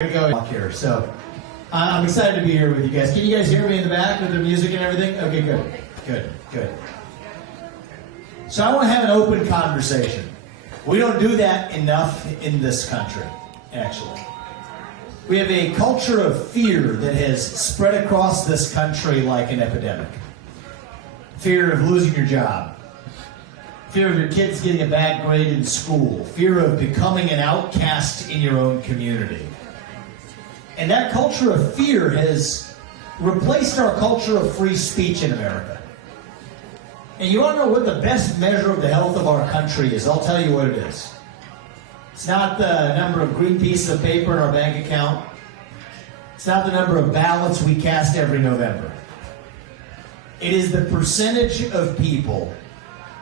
Here. So I'm excited to be here with you guys. Can you guys hear me in the back with the music and everything? Okay, good. So I want to have an open conversation. We don't do that enough in this country, actually. We have a culture of fear that has spread across this country like an epidemic. Fear of losing your job. Fear of your kids getting a bad grade in school. Fear of becoming an outcast in your own community. And that culture of fear has replaced our culture of free speech in America. And you want to know what the best measure of the health of our country is? I'll tell you what it is. It's not the number of green pieces of paper in our bank account. It's not the number of ballots we cast every November. It is the percentage of people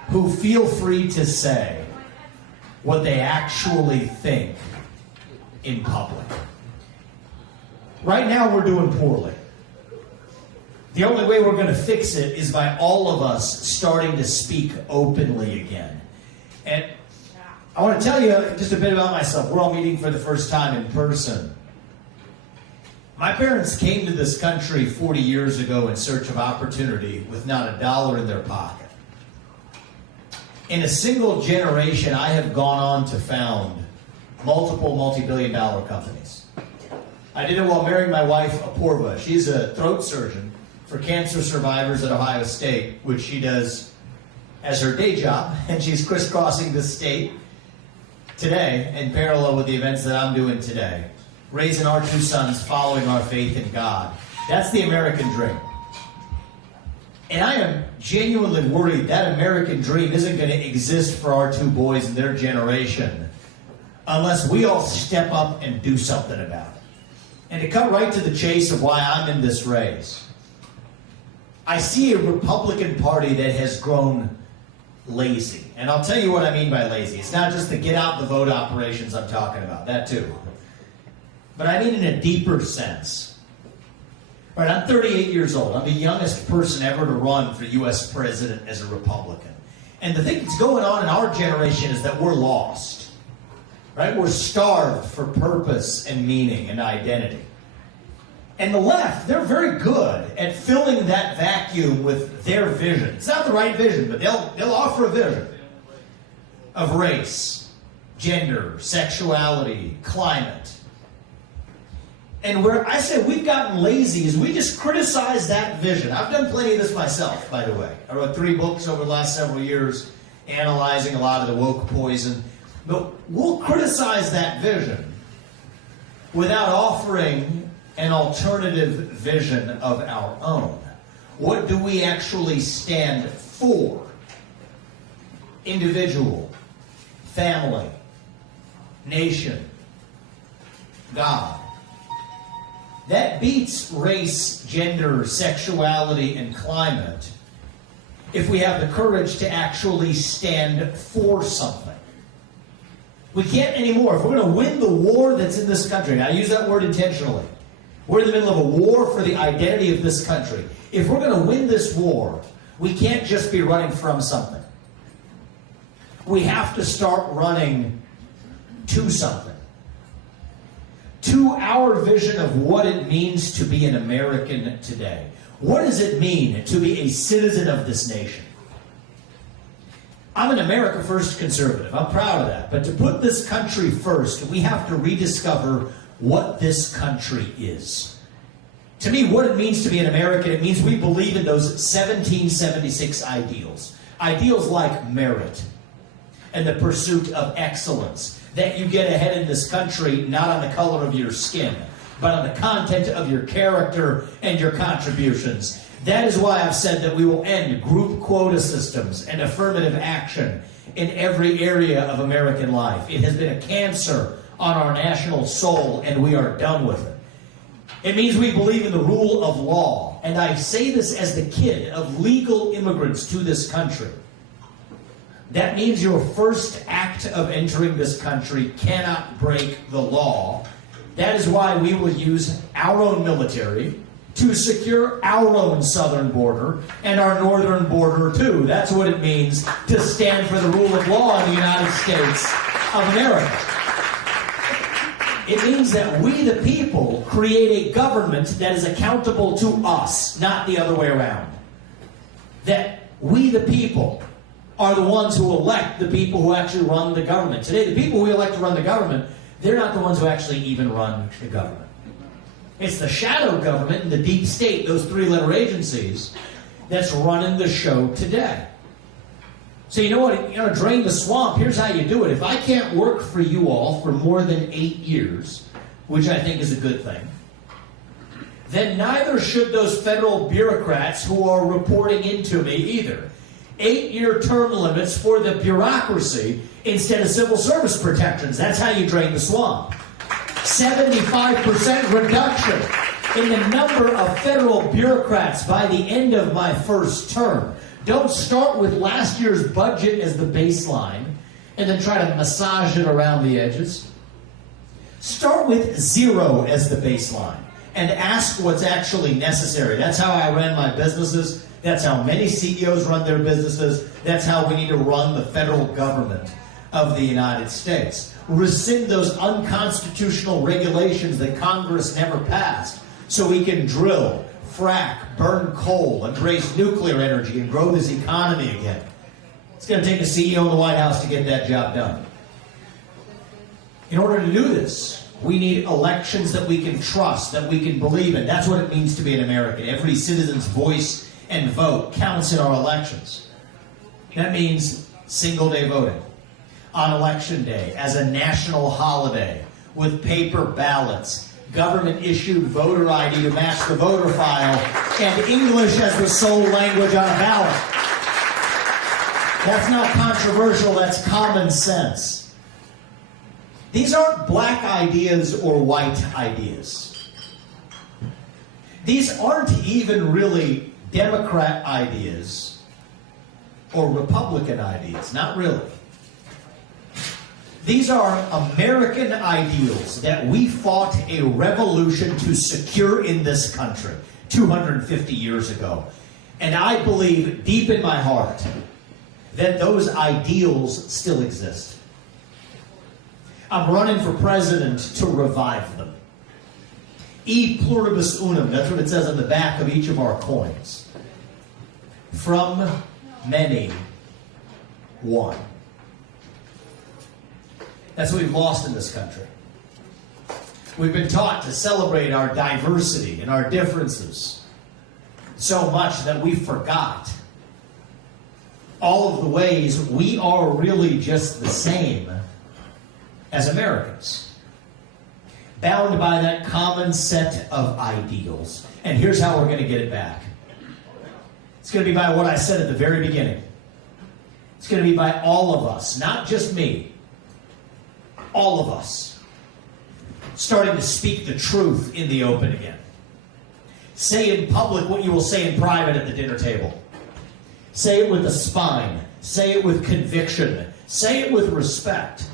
who feel free to say what they actually think in public. Right now, we're doing poorly. The only way we're going to fix it is by all of us starting to speak openly again. And I want to tell you just a bit about myself. We're all meeting for the first time in person. My parents came to this country 40 years ago in search of opportunity with not a dollar in their pocket. In a single generation, I have gone on to found multiple multi-billion-dollar companies. I did it while marrying my wife, Apurva. She's a throat surgeon for cancer survivors at Ohio State, which she does as her day job, and she's crisscrossing the state today in parallel with the events that I'm doing today, raising our two sons, following our faith in God. That's the American dream. And I am genuinely worried that American dream isn't going to exist for our two boys and their generation unless we all step up and do something about it. And to cut right to the chase of why I'm in this race, I see a Republican Party that has grown lazy. And I'll tell you what I mean by lazy. It's not just the get out the vote operations I'm talking about, that too. But I mean in a deeper sense. Right, I'm 38 years old. I'm the youngest person ever to run for U.S. president as a Republican. And the thing that's going on in our generation is that we're lost. Right? We're starved for purpose and meaning and identity. And the left, they're very good at filling that vacuum with their vision. It's not the right vision, but they'll offer a vision of race, gender, sexuality, climate. And where I say we've gotten lazy is we just criticize that vision. I've done plenty of this myself, by the way. I wrote 3 books over the last several years analyzing a lot of the woke poison. But we'll criticize that vision without offering an alternative vision of our own. What do we actually stand for? Individual, family, nation, God. That beats race, gender, sexuality, and climate if we have the courage to actually stand for something. We can't anymore. If we're going to win the war that's in this country, and I use that word intentionally, we're in the middle of a war for the identity of this country. If we're going to win this war, we can't just be running from something. We have to start running to something. To our vision of what it means to be an American today. What does it mean to be a citizen of this nation? I'm an America First conservative. I'm proud of that. But to put this country first, we have to rediscover what this country is. To me, what it means to be an American, it means we believe in those 1776 ideals. Ideals like merit and the pursuit of excellence. That you get ahead in this country not on the color of your skin, but on the content of your character and your contributions. That is why I've said that we will end group quota systems and affirmative action in every area of American life. It has been a cancer on our national soul, and we are done with it. It means we believe in the rule of law, and I say this as the kid of legal immigrants to this country. That means your first act of entering this country cannot break the law. That is why we will use our own military to secure our own southern border and our northern border too. That's what it means to stand for the rule of law in the United States of America. It means that we, the people, create a government that is accountable to us, not the other way around. That we, the people, are the ones who elect the people who actually run the government. Today, the people we elect to run the government, they're not the ones who actually even run the government. It's the shadow government and the deep state, those three-letter agencies, that's running the show today. So you know what? You know, drain the swamp. Here's how you do it. If I can't work for you all for more than 8 years, which I think is a good thing, then neither should those federal bureaucrats who are reporting into me either. 8-year term limits for the bureaucracy instead of civil service protections. That's how you drain the swamp. 75% reduction in the number of federal bureaucrats by the end of my first term. Don't start with last year's budget as the baseline and then try to massage it around the edges. Start with 0 as the baseline and ask what's actually necessary. That's how I ran my businesses. That's how many CEOs run their businesses. That's how we need to run the federal government of the United States. Rescind those unconstitutional regulations that Congress never passed so we can drill, frack, burn coal, embrace nuclear energy, and grow this economy again. It's going to take a CEO in the White House to get that job done. In order to do this, we need elections that we can trust, that we can believe in. That's what it means to be an American. Every citizen's voice and vote counts in our elections. That means single-day voting on Election Day as a national holiday with paper ballots, government-issued voter ID to match the voter file, and English as the sole language on a ballot. That's not controversial, that's common sense. These aren't black ideas or white ideas. These aren't even really Democrat ideas or Republican ideas, not really. These are American ideals that we fought a revolution to secure in this country 250 years ago. And I believe deep in my heart that those ideals still exist. I'm running for president to revive them. E pluribus unum, that's what it says on the back of each of our coins. From many, one. That's what we've lost in this country. We've been taught to celebrate our diversity and our differences so much that we forgot all of the ways we are really just the same as Americans, bound by that common set of ideals. And here's how we're going to get it back. It's going to be by what I said at the very beginning. It's going to be by all of us, not just me. All of us, starting to speak the truth in the open again. Say in public what you will say in private at the dinner table. Say it with a spine. Say it with conviction. Say it with respect.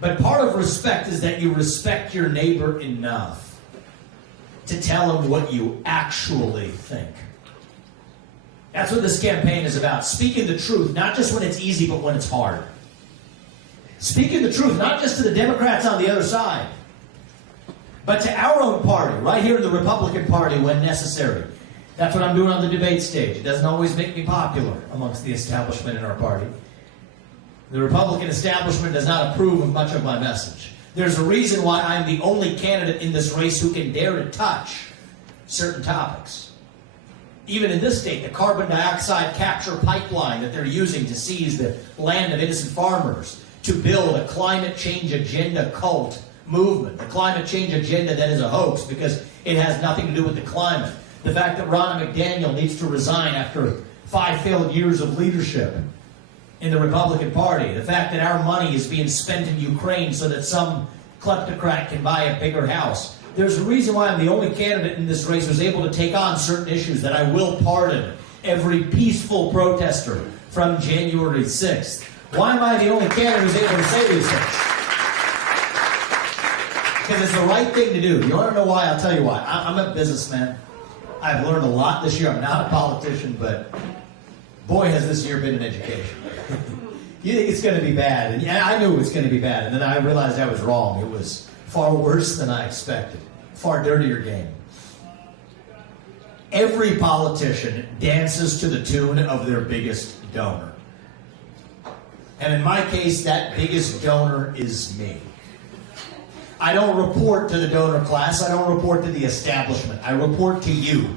But part of respect is that you respect your neighbor enough to tell him what you actually think. That's what this campaign is about. Speaking the truth, not just when it's easy, but when it's hard. Speaking the truth, not just to the Democrats on the other side, but to our own party, right here in the Republican Party when necessary. That's what I'm doing on the debate stage. It doesn't always make me popular amongst the establishment in our party. The Republican establishment does not approve of much of my message. There's a reason why I'm the only candidate in this race who can dare to touch certain topics. Even in this state, the carbon dioxide capture pipeline that they're using to seize the land of innocent farmers, to build a climate change agenda cult movement, the climate change agenda that is a hoax because it has nothing to do with the climate. The fact that Ronna McDaniel needs to resign after 5 failed years of leadership in the Republican Party. The fact that our money is being spent in Ukraine so that some kleptocrat can buy a bigger house. There's a reason why I'm the only candidate in this race who's able to take on certain issues, that I will pardon every peaceful protester from January 6th. Why am I the only candidate who's able to say these things? Because it's the right thing to do. You want to know why? I'll tell you why. I'm a businessman. I've learned a lot this year. I'm not a politician, but boy, has this year been an education. You think it's going to be bad. And I knew it was going to be bad. And then I realized I was wrong. It was far worse than I expected. Far dirtier game. Every politician dances to the tune of their biggest donor. And in my case, that biggest donor is me. I don't report to the donor class. I don't report to the establishment. I report to you,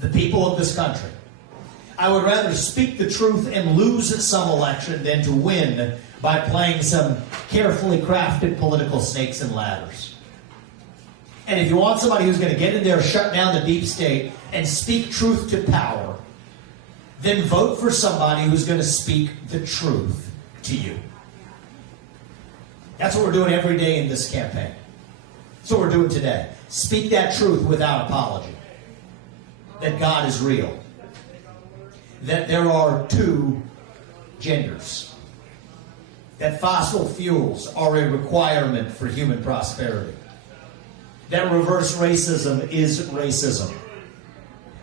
the people of this country. I would rather speak the truth and lose some election than to win by playing some carefully crafted political snakes and ladders. And if you want somebody who's going to get in there, shut down the deep state, and speak truth to power, then vote for somebody who's going to speak the truth to you. That's what we're doing every day in this campaign. That's what we're doing today. Speak that truth without apology. That God is real. That there are two genders. That fossil fuels are a requirement for human prosperity. That reverse racism is racism.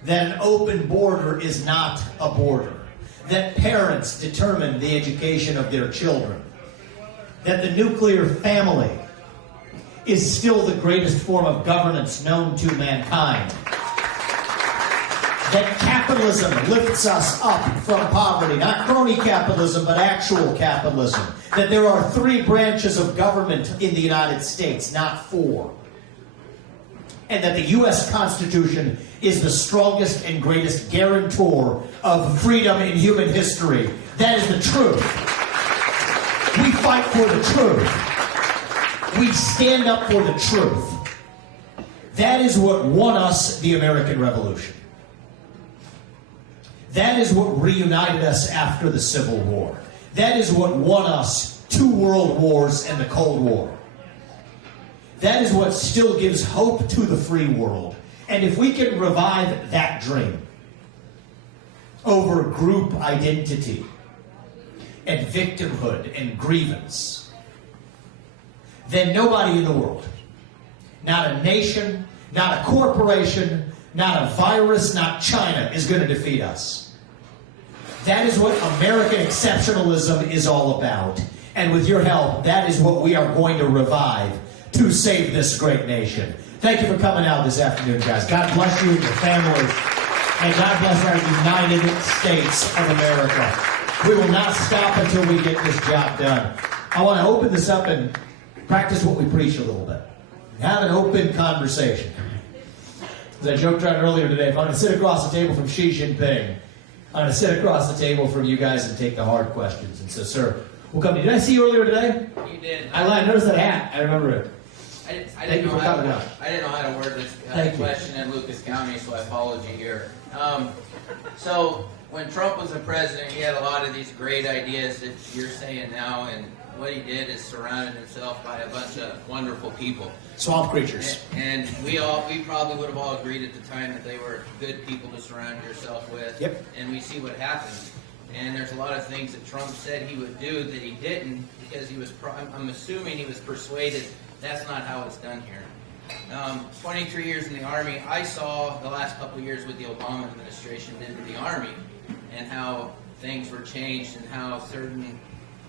That an open border is not a border. That parents determine the education of their children. That the nuclear family is still the greatest form of governance known to mankind. That capitalism lifts us up from poverty. Not crony capitalism, but actual capitalism. That there are 3 branches of government in the United States, not 4. And that the U.S. Constitution is the strongest and greatest guarantor of freedom in human history. That is the truth. We fight for the truth. We stand up for the truth. That is what won us the American Revolution. That is what reunited us after the Civil War. That is what won us 2 world wars and the Cold War. That is what still gives hope to the free world. And if we can revive that dream over group identity and victimhood and grievance, then nobody in the world, not a nation, not a corporation, not a virus, not China, is going to defeat us. That is what American exceptionalism is all about. And with your help, that is what we are going to revive to save this great nation. Thank you for coming out this afternoon, guys. God bless you and your families. And God bless our United States of America. We will not stop until we get this job done. I want to open this up and practice what we preach a little bit. Have an open conversation. As I joked around earlier today, if I'm going to sit across the table from Xi Jinping, I'm going to sit across the table from you guys and take the hard questions. And so, sir, we'll come to you. Did I see you earlier today? You did. I noticed that hat. I remember it. I didn't know how to word this question in Lucas County, so I followed you here. So when Trump was the president, he had a lot of these great ideas that you're saying now, and what he did is surrounded himself by a bunch of wonderful people. Swamp creatures. And we probably would have all agreed at the time that they were good people to surround yourself with. Yep. And we see what happened. And there's a lot of things that Trump said he would do that he didn't because he was, I'm assuming he was persuaded that's not how it's done here. 23 years in the Army, I saw the last couple of years what the Obama administration did to the Army and how things were changed and how certain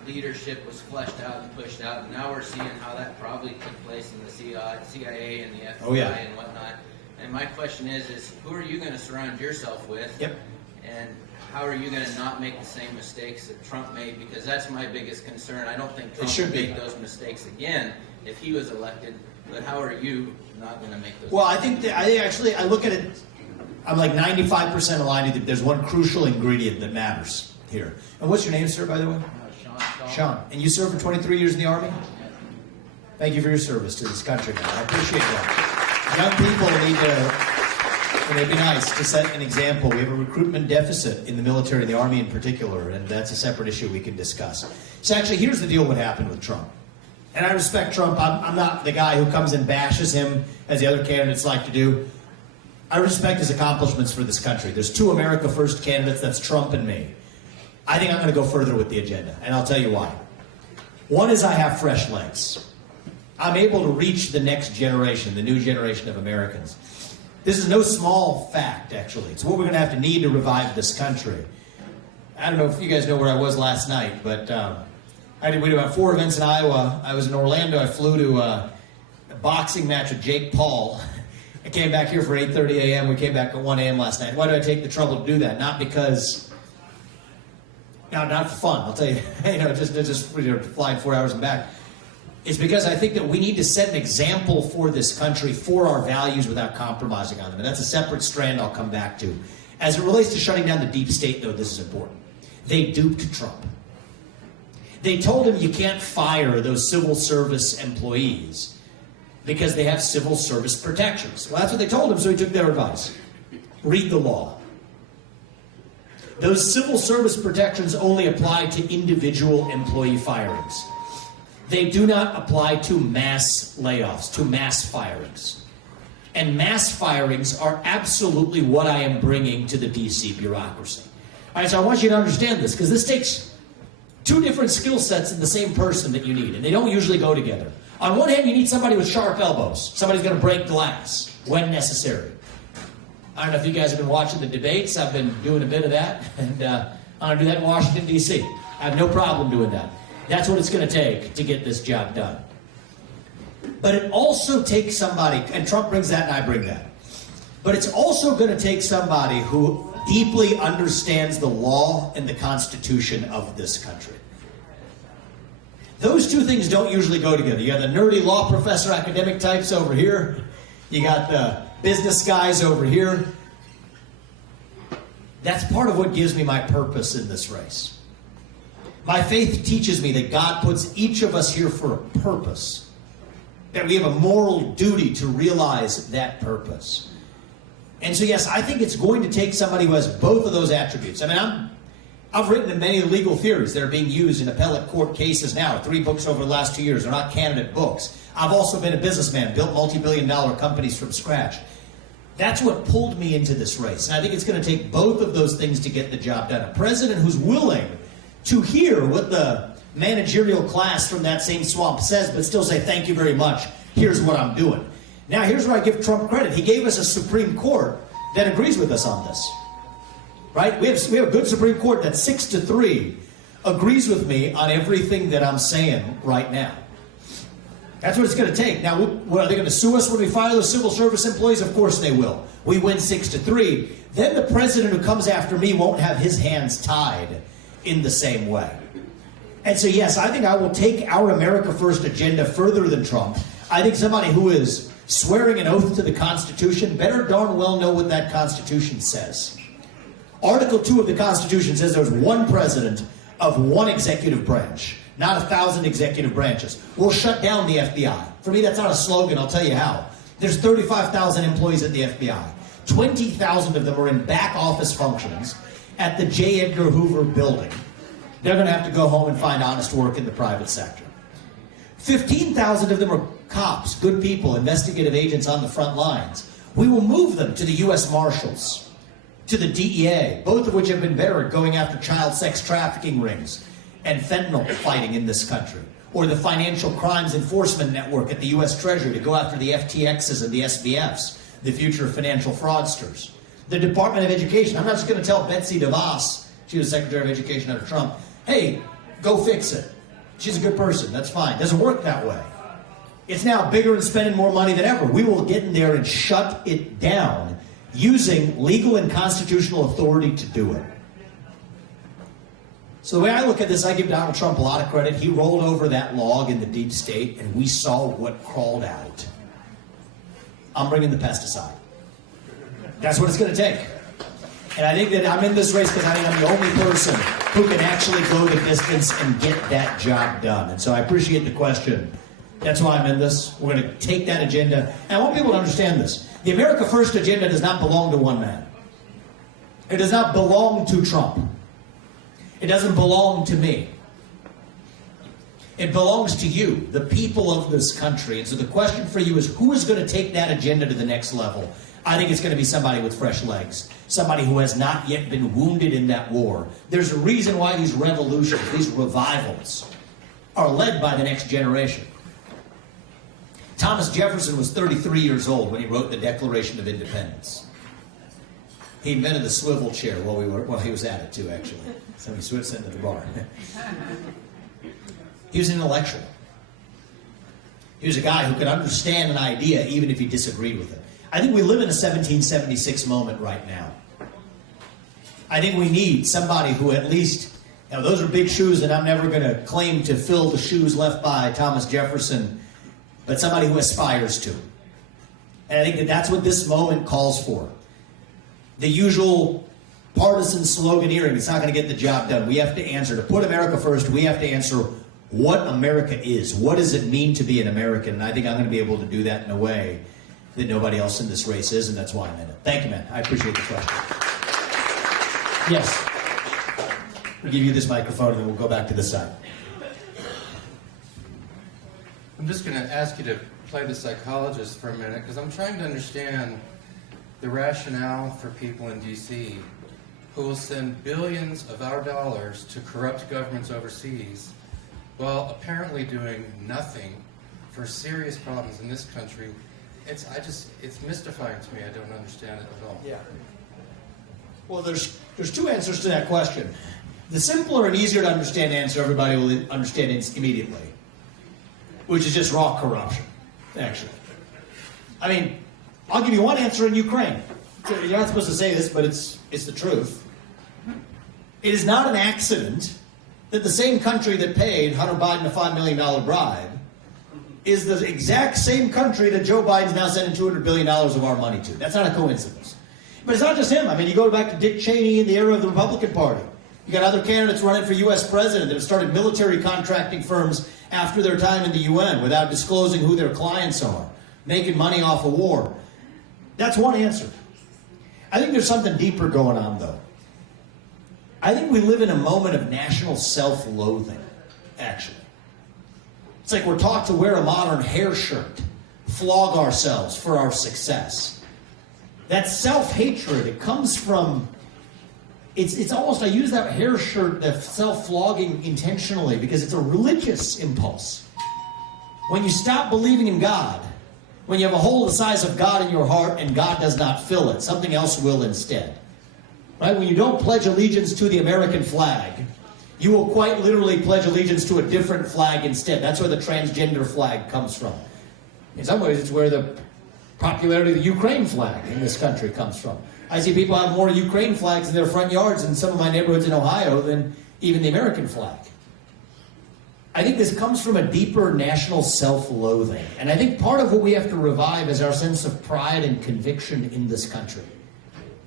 leadership was fleshed out and pushed out. And now we're seeing how that probably took place in the CIA and the FBI and whatnot. And my question is who are you going to surround yourself with? Yep. And how are you going to not make the same mistakes that Trump made? Because that's my biggest concern. I don't think Trump would make those mistakes again if he was elected. But how are you not going to make those mistakes? I think I look at it, I'm like 95% aligned that there's one crucial ingredient that matters here. And what's your name, sir, by the way? Sean. And you served for 23 years in the Army? Thank you for your service to this country, man. I appreciate that. Young people need to, it'd be nice to set an example. We have a recruitment deficit in the military, the Army in particular, and that's a separate issue we can discuss. So actually, here's the deal what happened with Trump. And I respect Trump. I'm not the guy who comes and bashes him, as the other candidates like to do. I respect his accomplishments for this country. There's 2 America First candidates, that's Trump and me. I think I'm going to go further with the agenda, and I'll tell you why. One is I have fresh legs. I'm able to reach the next generation, the new generation of Americans. This is no small fact, actually. It's what we're going to have to need to revive this country. I don't know if you guys know where I was last night, but we did about 4 events in Iowa. I was in Orlando. I flew to a boxing match with Jake Paul. I came back here for 8:30 a.m. We came back at 1 a.m. last night. Why did I take the trouble to do that? Not because, not for fun. I'll tell you, just flying 4 hours and back. It's because I think that we need to set an example for this country, for our values, without compromising on them. And that's a separate strand I'll come back to. As it relates to shutting down the deep state, though, this is important. They duped Trump. They told him you can't fire those civil service employees because they have civil service protections. Well, that's what they told him, so he took their advice. Read the law. Those civil service protections only apply to individual employee firings. They do not apply to mass layoffs, to mass firings. And mass firings are absolutely what I am bringing to the DC bureaucracy. All right, so I want you to understand this, because this takes 2 different skill sets in the same person that you need, and they don't usually go together. On one hand, you need somebody with sharp elbows. Somebody's going to break glass when necessary. I don't know if you guys have been watching the debates. I've been doing a bit of that, and I'm going to do that in Washington, D.C. I have no problem doing that. That's what it's going to take to get this job done. But it also takes somebody, and Trump brings that and I bring that, but it's also going to take somebody who deeply understands the law and the Constitution of this country. Those 2 things don't usually go together. You got the nerdy law professor academic types over here. You got the business guys over here. That's part of what gives me my purpose in this race. My faith teaches me that God puts each of us here for a purpose, that we have a moral duty to realize that purpose. And so, yes, I think it's going to take somebody who has both of those attributes. I mean, I've written in many legal theories that are being used in appellate court cases now. 3 books over the last 2 years. They're not candidate books. I've also been a businessman, built multi-billion-dollar companies from scratch. That's what pulled me into this race. And I think it's going to take both of those things to get the job done. A president who's willing to hear what the managerial class from that same swamp says, but still say, thank you very much, here's what I'm doing. Now, here's where I give Trump credit. He gave us a Supreme Court that agrees with us on this. Right? We have a good Supreme Court that 6-3 agrees with me on everything that I'm saying right now. That's what it's going to take. Now, are they going to sue us when we fire those civil service employees? Of course they will. We win 6-3. Then the president who comes after me won't have his hands tied in the same way. And so, yes, I think I will take our America First agenda further than Trump. I think somebody who is swearing an oath to the Constitution better darn well know what that Constitution says. Article 2 of the Constitution says there's one president of one executive branch, not 1,000 executive branches. We'll shut down the FBI. For me, that's not a slogan. I'll tell you how. There's 35,000 employees at the FBI. 20,000 of them are in back office functions at the J. Edgar Hoover building. They're going to have to go home and find honest work in the private sector. 15,000 of them are cops, good people, investigative agents on the front lines. We will move them to the U.S. Marshals, to the DEA, both of which have been better at going after child sex trafficking rings and fentanyl fighting in this country, or the Financial Crimes Enforcement Network at the U.S. Treasury to go after the FTXs and the SBFs, the future financial fraudsters. The Department of Education, I'm not just going to tell Betsy DeVos, she was Secretary of Education under Trump, hey, go fix it. She's a good person, that's fine. Doesn't work that way. It's now bigger and spending more money than ever. We will get in there and shut it down using legal and constitutional authority to do it. So the way I look at this, I give Donald Trump a lot of credit. He rolled over that log in the deep state, and we saw what crawled out. I'm bringing the pesticide. That's what it's going to take. And I think that I'm in this race because I think I'm the only person who can actually go the distance and get that job done. And so I appreciate the question. That's why I'm in this. We're going to take that agenda. And I want people to understand this. The America First agenda does not belong to one man. It does not belong to Trump. It doesn't belong to me. It belongs to you, the people of this country. And so the question for you is, who is going to take that agenda to the next level? I think it's going to be somebody with fresh legs, somebody who has not yet been wounded in that war. There's a reason why these revolutions, these revivals, are led by the next generation. Thomas Jefferson was 33 years old when he wrote the Declaration of Independence. He invented the swivel chair while he was at it too, actually. So he switched into the bar. He was an intellectual. He was a guy who could understand an idea even if he disagreed with it. I think we live in a 1776 moment right now. I think we need somebody who at least, those are big shoes, and I'm never going to claim to fill the shoes left by Thomas Jefferson, but somebody who aspires to. And I think that that's what this moment calls for. The usual partisan sloganeering, it's not going to get the job done. We have to answer, to put America first, we have to answer what America is. What does it mean to be an American? And I think I'm going to be able to do that in a way that nobody else in this race is, and that's why I'm in it. Thank you, man. I appreciate the question. Yes. We'll give you this microphone, and then we'll go back to this side. I'm just going to ask you to play the psychologist for a minute, because I'm trying to understand the rationale for people in D.C. who will send billions of our dollars to corrupt governments overseas while apparently doing nothing for serious problems in this country. It's mystifying to me. I don't understand it at all. Yeah. Well, there's two answers to that question. The simpler and easier to understand answer everybody will understand immediately, which is just raw corruption, actually. I mean, I'll give you one answer in Ukraine. You're not supposed to say this, but it's the truth. It is not an accident that the same country that paid Hunter Biden a $5 million bribe is the exact same country that Joe Biden's now sending $200 billion of our money to. That's not a coincidence. But it's not just him. I mean, you go back to Dick Cheney in the era of the Republican Party. You got other candidates running for U.S. president that have started military contracting firms after their time in the UN without disclosing who their clients are, making money off of war. That's one answer. I think there's something deeper going on, though. I think we live in a moment of national self-loathing, actually. It's like we're taught to wear a modern hair shirt, flog ourselves for our success. That self-hatred, it comes from, it's almost, I use that hair shirt, that self-flogging intentionally because it's a religious impulse. When you stop believing in God, when you have a hole the size of God in your heart and God does not fill it, something else will instead. Right? When you don't pledge allegiance to the American flag, you will quite literally pledge allegiance to a different flag instead. That's where the transgender flag comes from. In some ways, it's where the popularity of the Ukraine flag in this country comes from. I see people have more Ukraine flags in their front yards in some of my neighborhoods in Ohio than even the American flag. I think this comes from a deeper national self-loathing. And I think part of what we have to revive is our sense of pride and conviction in this country.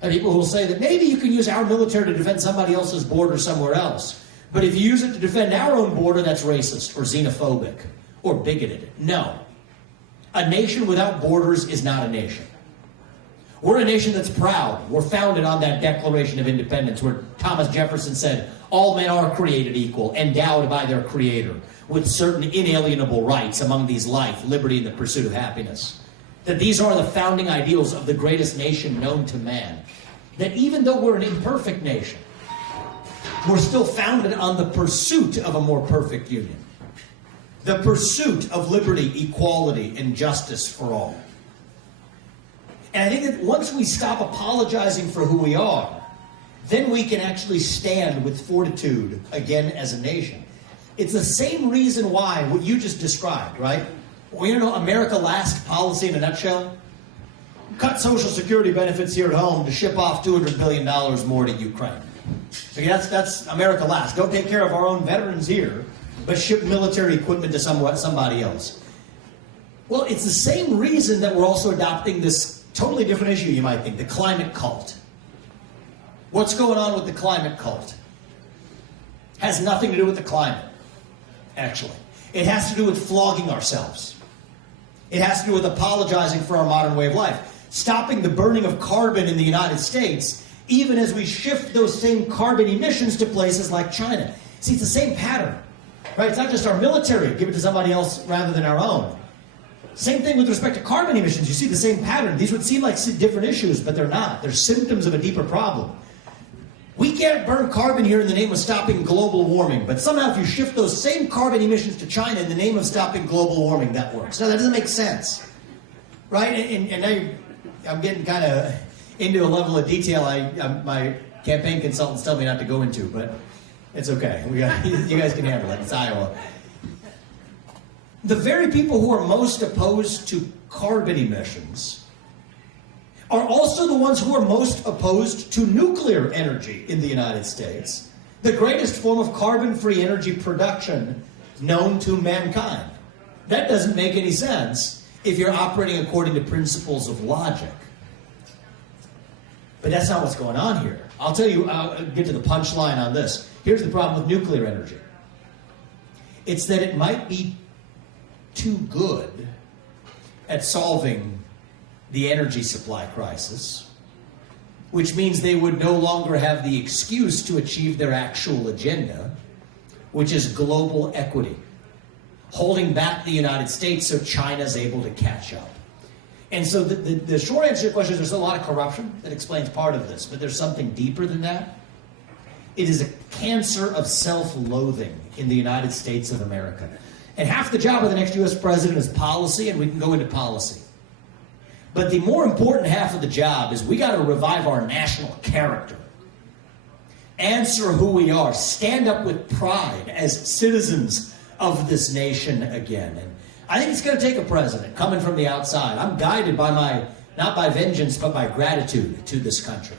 And people who will say that maybe you can use our military to defend somebody else's border somewhere else. But if you use it to defend our own border, that's racist or xenophobic or bigoted. No. A nation without borders is not a nation. We're a nation that's proud. We're founded on that Declaration of Independence where Thomas Jefferson said, all men are created equal, endowed by their Creator, with certain inalienable rights, among these life, liberty, and the pursuit of happiness. That these are the founding ideals of the greatest nation known to man. That even though we're an imperfect nation, we're still founded on the pursuit of a more perfect union. The pursuit of liberty, equality, and justice for all. And I think that once we stop apologizing for who we are, then we can actually stand with fortitude again as a nation. It's the same reason why what you just described, right? Well, you know, America Last policy in a nutshell? Cut Social Security benefits here at home to ship off $200 billion more to Ukraine. Okay, that's America Last. Don't take care of our own veterans here, but ship military equipment to somebody else. Well, it's the same reason that we're also adopting this totally different issue, you might think, the climate cult. What's going on with the climate cult? Has nothing to do with the climate, actually. It has to do with flogging ourselves. It has to do with apologizing for our modern way of life. Stopping the burning of carbon in the United States, even as we shift those same carbon emissions to places like China. See, it's the same pattern, right? It's not just our military, give it to somebody else rather than our own. Same thing with respect to carbon emissions. You see the same pattern. These would seem like different issues, but they're not. They're symptoms of a deeper problem. We can't burn carbon here in the name of stopping global warming, but somehow if you shift those same carbon emissions to China in the name of stopping global warming, that works. Now, that doesn't make sense, right? And now I'm getting kind of, into a level of detail my campaign consultants tell me not to go into, but it's okay. You guys can handle it. It's Iowa. The very people who are most opposed to carbon emissions are also the ones who are most opposed to nuclear energy in the United States, the greatest form of carbon-free energy production known to mankind. That doesn't make any sense if you're operating according to principles of logic. But that's not what's going on here. I'll tell you, I'll get to the punchline on this. Here's the problem with nuclear energy. It's that it might be too good at solving the energy supply crisis, which means they would no longer have the excuse to achieve their actual agenda, which is global equity, holding back the United States so China's able to catch up. And so the short answer to your question is there's a lot of corruption that explains part of this, but there's something deeper than that. It is a cancer of self-loathing in the United States of America. And half the job of the next U.S. president is policy, and we can go into policy. But the more important half of the job is we got to revive our national character. Answer who we are. Stand up with pride as citizens of this nation again. And I think it's going to take a president coming from the outside. I'm guided by not by vengeance, but by gratitude to this country.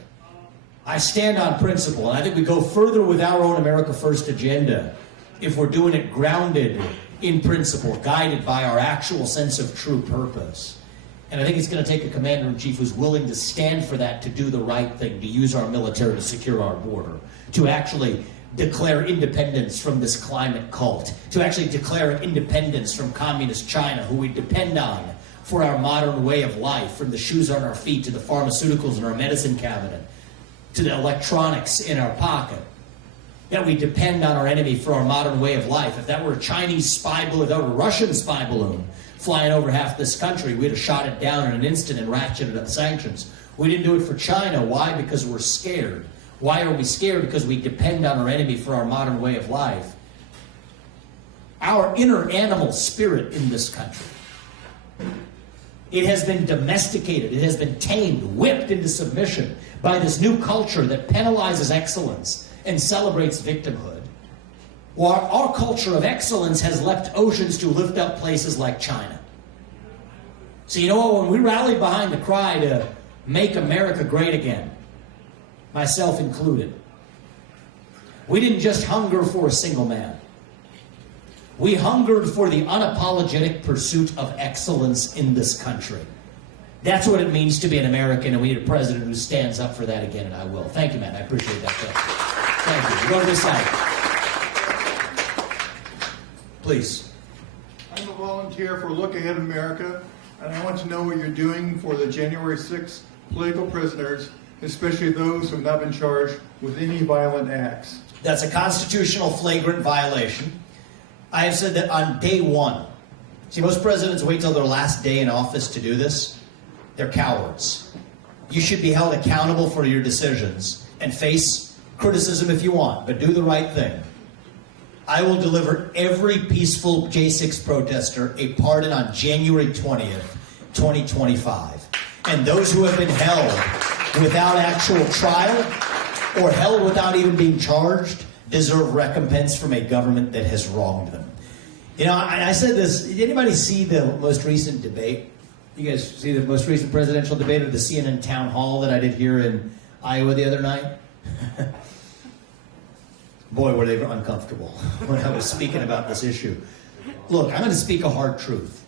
I stand on principle, and I think we go further with our own America First agenda if we're doing it grounded in principle, guided by our actual sense of true purpose. And I think it's going to take a commander-in-chief who's willing to stand for that, to do the right thing, to use our military to secure our border, to actually declare independence from this climate cult, to actually declare independence from communist China, who we depend on for our modern way of life, from the shoes on our feet to the pharmaceuticals in our medicine cabinet, to the electronics in our pocket. That we depend on our enemy for our modern way of life. If that were a Chinese spy balloon, if that were a Russian spy balloon flying over half this country, we'd have shot it down in an instant and ratcheted up sanctions. We didn't do it for China. Why? Because we're scared. Why are we scared? Because we depend on our enemy for our modern way of life. Our inner animal spirit in this country, it has been domesticated, it has been tamed, whipped into submission by this new culture that penalizes excellence and celebrates victimhood. While our culture of excellence has leapt oceans to lift up places like China. So you know what, when we rallied behind the cry to make America great again, myself included, we didn't just hunger for a single man. We hungered for the unapologetic pursuit of excellence in this country. That's what it means to be an American, and we need a president who stands up for that again, and I will. Thank you, man. I appreciate that. Thank you. Go to this side. Please. I'm a volunteer for Look Ahead America, and I want to know what you're doing for the January 6th political prisoners, especially those who have not been charged with any violent acts. That's a constitutional flagrant violation. I have said that on day one. See, most presidents wait till their last day in office to do this. They're cowards. You should be held accountable for your decisions and face criticism if you want, but do the right thing. I will deliver every peaceful J6 protester a pardon on January 20th, 2025. And those who have been held without actual trial or held without even being charged deserve recompense from a government that has wronged them. You know, I said this, did anybody see the most recent debate? You guys see the most recent presidential debate or the CNN town hall that I did here in Iowa the other night? Boy, were they uncomfortable when I was speaking about this issue. Look, I'm going to speak a hard truth.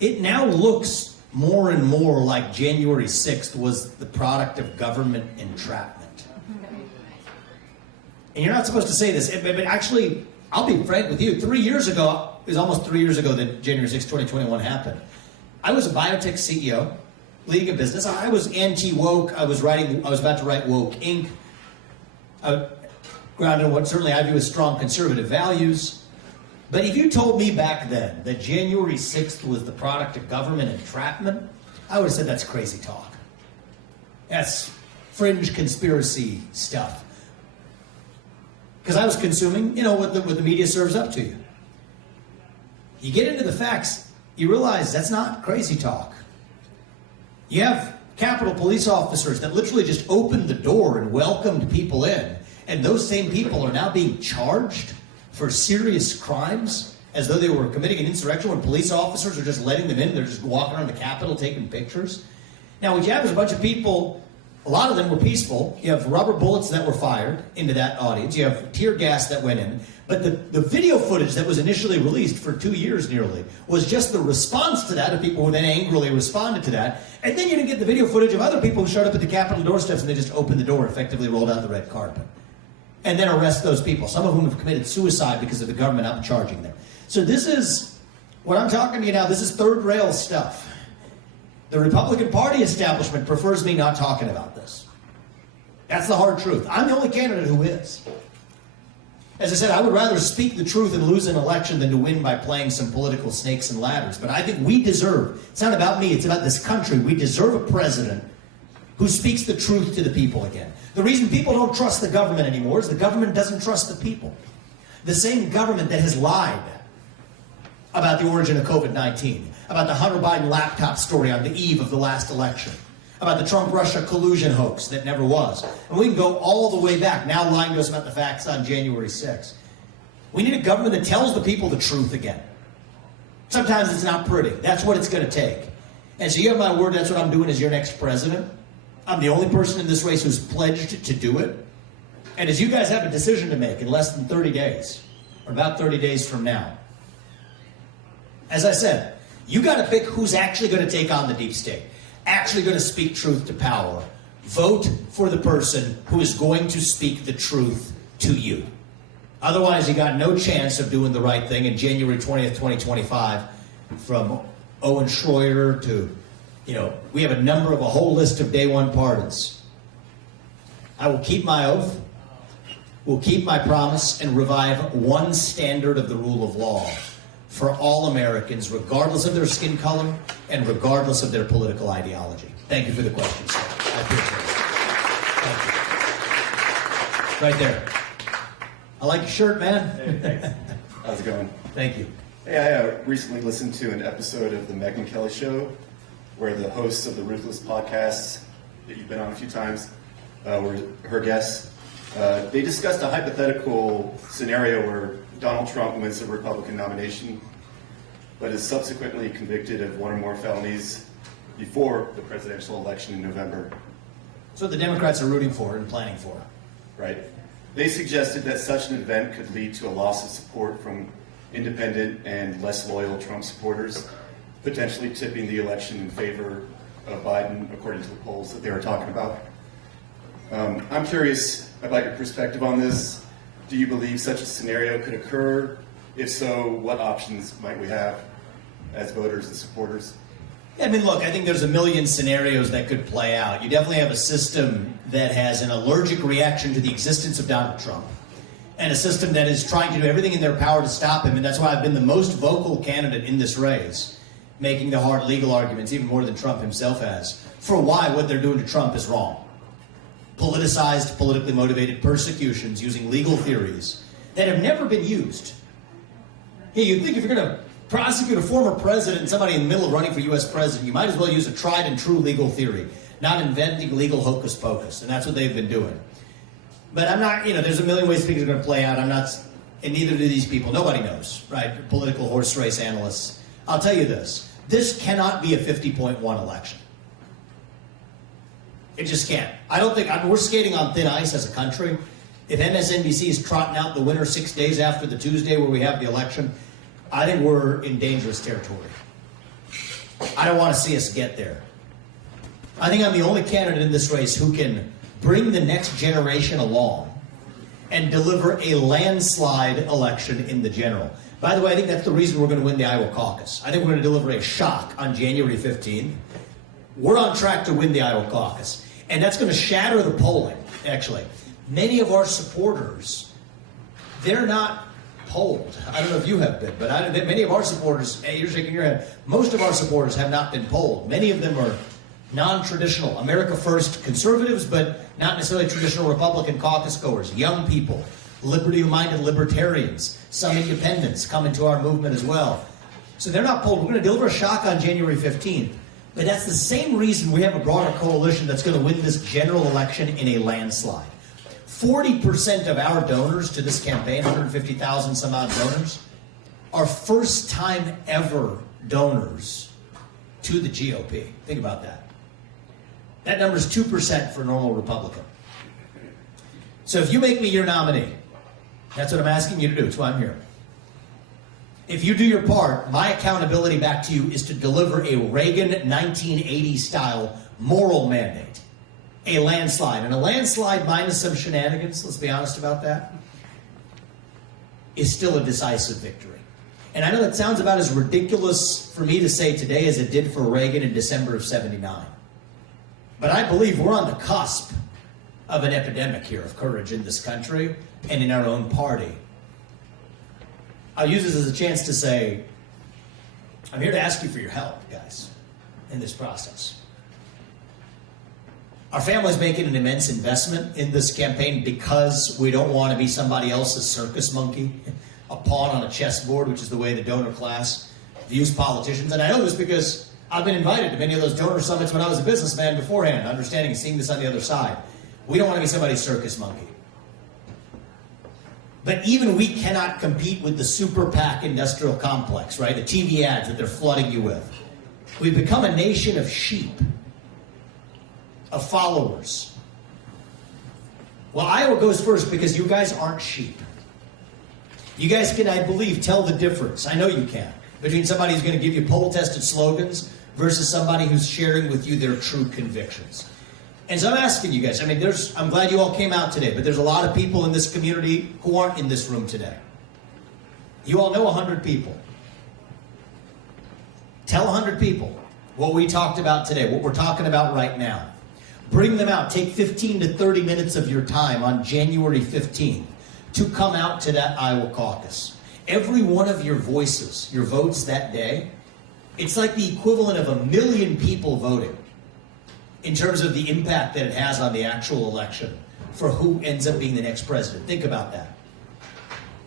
It now looks more and more like January 6th was the product of government entrapment. And you're not supposed to say this, but actually, I'll be frank with you. 3 years ago, it was almost 3 years ago that January 6th, 2021 happened. I was a biotech CEO, leading a business. I was anti-woke. I was about to write Woke Inc. Grounded in what certainly I view as strong conservative values. But if you told me back then that January 6th was the product of government entrapment, I would have said that's crazy talk. That's fringe conspiracy stuff. Because I was consuming, you know, what the media serves up to you. You get into the facts, you realize that's not crazy talk. You have Capitol police officers that literally just opened the door and welcomed people in, and those same people are now being charged for serious crimes as though they were committing an insurrection when police officers are just letting them in. They're just walking around the Capitol taking pictures. Now, what you have is a bunch of people, a lot of them were peaceful. You have rubber bullets that were fired into that audience. You have tear gas that went in. But the video footage that was initially released for 2 years nearly was just the response to that of people who then angrily responded to that. And then you didn't get the video footage of other people who showed up at the Capitol doorsteps and they just opened the door, effectively rolled out the red carpet. And then arrest those people, some of whom have committed suicide because of the government upcharging them. So this is, what I'm talking to you now, this is third rail stuff. The Republican Party establishment prefers me not talking about this. That's the hard truth. I'm the only candidate who is. As I said, I would rather speak the truth and lose an election than to win by playing some political snakes and ladders. But I think we deserve, it's not about me, it's about this country. We deserve a president who speaks the truth to the people again. The reason people don't trust the government anymore is the government doesn't trust the people. The same government that has lied about the origin of COVID-19, about the Hunter Biden laptop story on the eve of the last election, about the Trump-Russia collusion hoax that never was. And we can go all the way back, now lying to us about the facts on January 6th. We need a government that tells the people the truth again. Sometimes it's not pretty. That's what it's going to take. And so you have my word, that's what I'm doing as your next president. I'm the only person in this race who's pledged to do it. And as you guys have a decision to make in less than 30 days, or about 30 days from now, as I said, you got to pick who's actually going to take on the deep state, actually going to speak truth to power. Vote for the person who is going to speak the truth to you. Otherwise, you got no chance of doing the right thing. In January 20th, 2025, from Owen Schroyer to, we have a whole list of day one pardons. I will keep my oath, will keep my promise, and revive one standard of the rule of law for all Americans, regardless of their skin color and regardless of their political ideology. Thank you for the question, sir. I appreciate it. Thank you. Right there. I like your shirt, man. Hey, thanks. How's it going? Thank you. Hey, I recently listened to an episode of The Megyn Kelly Show where the hosts of the Ruthless podcast that you've been on a few times were her guests. They discussed a hypothetical scenario where Donald Trump wins the Republican nomination, but is subsequently convicted of one or more felonies before the presidential election in November. So the Democrats are rooting for and planning for. Right. They suggested that such an event could lead to a loss of support from independent and less loyal Trump supporters, potentially tipping the election in favor of Biden, according to the polls that they were talking about. I'm curious about your perspective on this. Do you believe such a scenario could occur? If so, what options might we have as voters and supporters? I mean, look, I think there's a million scenarios that could play out. You definitely have a system that has an allergic reaction to the existence of Donald Trump, and a system that is trying to do everything in their power to stop him. And that's why I've been the most vocal candidate in this race, making the hard legal arguments, even more than Trump himself has, for why what they're doing to Trump is wrong. Politicized, politically motivated persecutions using legal theories that have never been used. Yeah, you'd think if you're going to prosecute a former president, somebody in the middle of running for U.S. president, you might as well use a tried and true legal theory, not inventing legal hocus pocus. And that's what they've been doing. But I'm not, there's a million ways things are going to play out. I'm not, and neither do these people. Nobody knows, right? Political horse race analysts. I'll tell you this. This cannot be a 50.1 election. It just can't. I don't think, we're skating on thin ice as a country. If MSNBC is trotting out the winner 6 days after the Tuesday where we have the election, I think we're in dangerous territory. I don't want to see us get there. I think I'm the only candidate in this race who can bring the next generation along and deliver a landslide election in the general. By the way, I think that's the reason we're going to win the Iowa caucus. I think we're going to deliver a shock on January 15th. We're on track to win the Iowa caucus. And that's going to shatter the polling, actually. Many of our supporters, they're not polled. I don't know if you have been, but many of our supporters, hey, you're shaking your head, most of our supporters have not been polled. Many of them are non-traditional, America First conservatives, but not necessarily traditional Republican caucus goers, young people, liberty-minded libertarians, some independents come into our movement as well. So they're not polled. We're going to deliver a shock on January 15th. But that's the same reason we have a broader coalition that's going to win this general election in a landslide. 40% of our donors to this campaign, 150,000 some odd donors, are first-time ever donors to the GOP. Think about that. That number is 2% for a normal Republican. So if you make me your nominee, that's what I'm asking you to do. That's why I'm here. If you do your part, my accountability back to you is to deliver a Reagan 1980-style moral mandate. A landslide. And a landslide minus some shenanigans, let's be honest about that, is still a decisive victory. And I know that sounds about as ridiculous for me to say today as it did for Reagan in December of '79. But I believe we're on the cusp of an epidemic here of courage in this country and in our own party. I'll use this as a chance to say, I'm here to ask you for your help, guys, in this process. Our family's making an immense investment in this campaign because we don't want to be somebody else's circus monkey, a pawn on a chessboard, which is the way the donor class views politicians. And I know this because I've been invited to many of those donor summits when I was a businessman beforehand, understanding and seeing this on the other side. We don't want to be somebody's circus monkey. But even we cannot compete with the super PAC industrial complex, right? The TV ads that they're flooding you with. We've become a nation of sheep, of followers. Well, Iowa goes first because you guys aren't sheep. You guys can, I believe, tell the difference. I know you can. Between somebody who's going to give you poll-tested slogans versus somebody who's sharing with you their true convictions. And so I'm asking you guys, I mean, I'm glad you all came out today, but there's a lot of people in this community who aren't in this room today. You all know 100 people. Tell 100 people what we talked about today, what we're talking about right now. Bring them out. Take 15 to 30 minutes of your time on January 15th to come out to that Iowa caucus. Every one of your voices, your votes that day, it's like the equivalent of 1 million people voting in terms of the impact that it has on the actual election for who ends up being the next president. Think about that.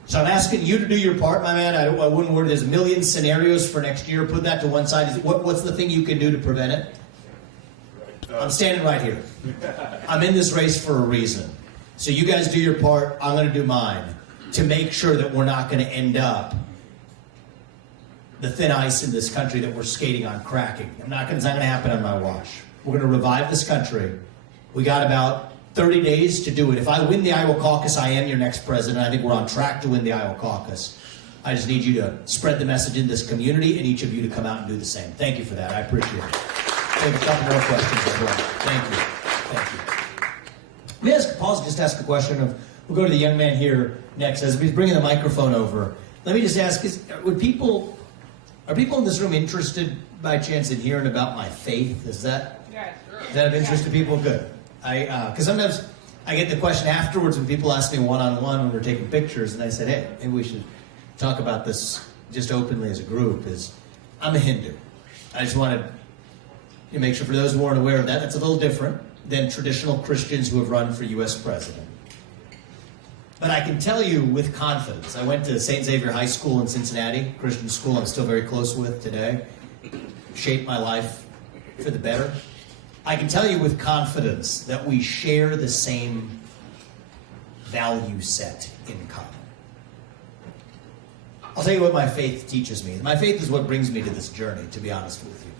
So I'm asking you to do your part, my man. I wouldn't worry. There's a million scenarios for next year. Put that to one side. What's the thing you can do to prevent it? I'm standing right here. I'm in this race for a reason. So you guys do your part. I'm going to do mine to make sure that we're not going to end up the thin ice in this country that we're skating on cracking. It's not going to happen on my watch. We're going to revive this country. We got about 30 days to do it. If I win the Iowa caucus, I am your next president. I think we're on track to win the Iowa caucus. I just need you to spread the message in this community and each of you to come out and do the same. Thank you for that. I appreciate it. I have a couple more questions as well. Thank you. Thank you. Let me just ask a question we'll go to the young man here next. As he's bringing the microphone over, let me just ask, are people in this room interested by chance in hearing about my faith? Is that of interest to people? Good. Because sometimes I get the question afterwards when people ask me one-on-one when we're taking pictures, and I said, hey, maybe we should talk about this just openly as a group. I'm a Hindu. I just wanted to make sure for those who aren't aware of that, that's a little different than traditional Christians who have run for U.S. president. But I can tell you with confidence, I went to St. Xavier High School in Cincinnati, Christian school I'm still very close with today, shaped my life for the better. I can tell you with confidence that we share the same value set in common. I'll tell you what my faith teaches me. My faith is what brings me to this journey, to be honest with you.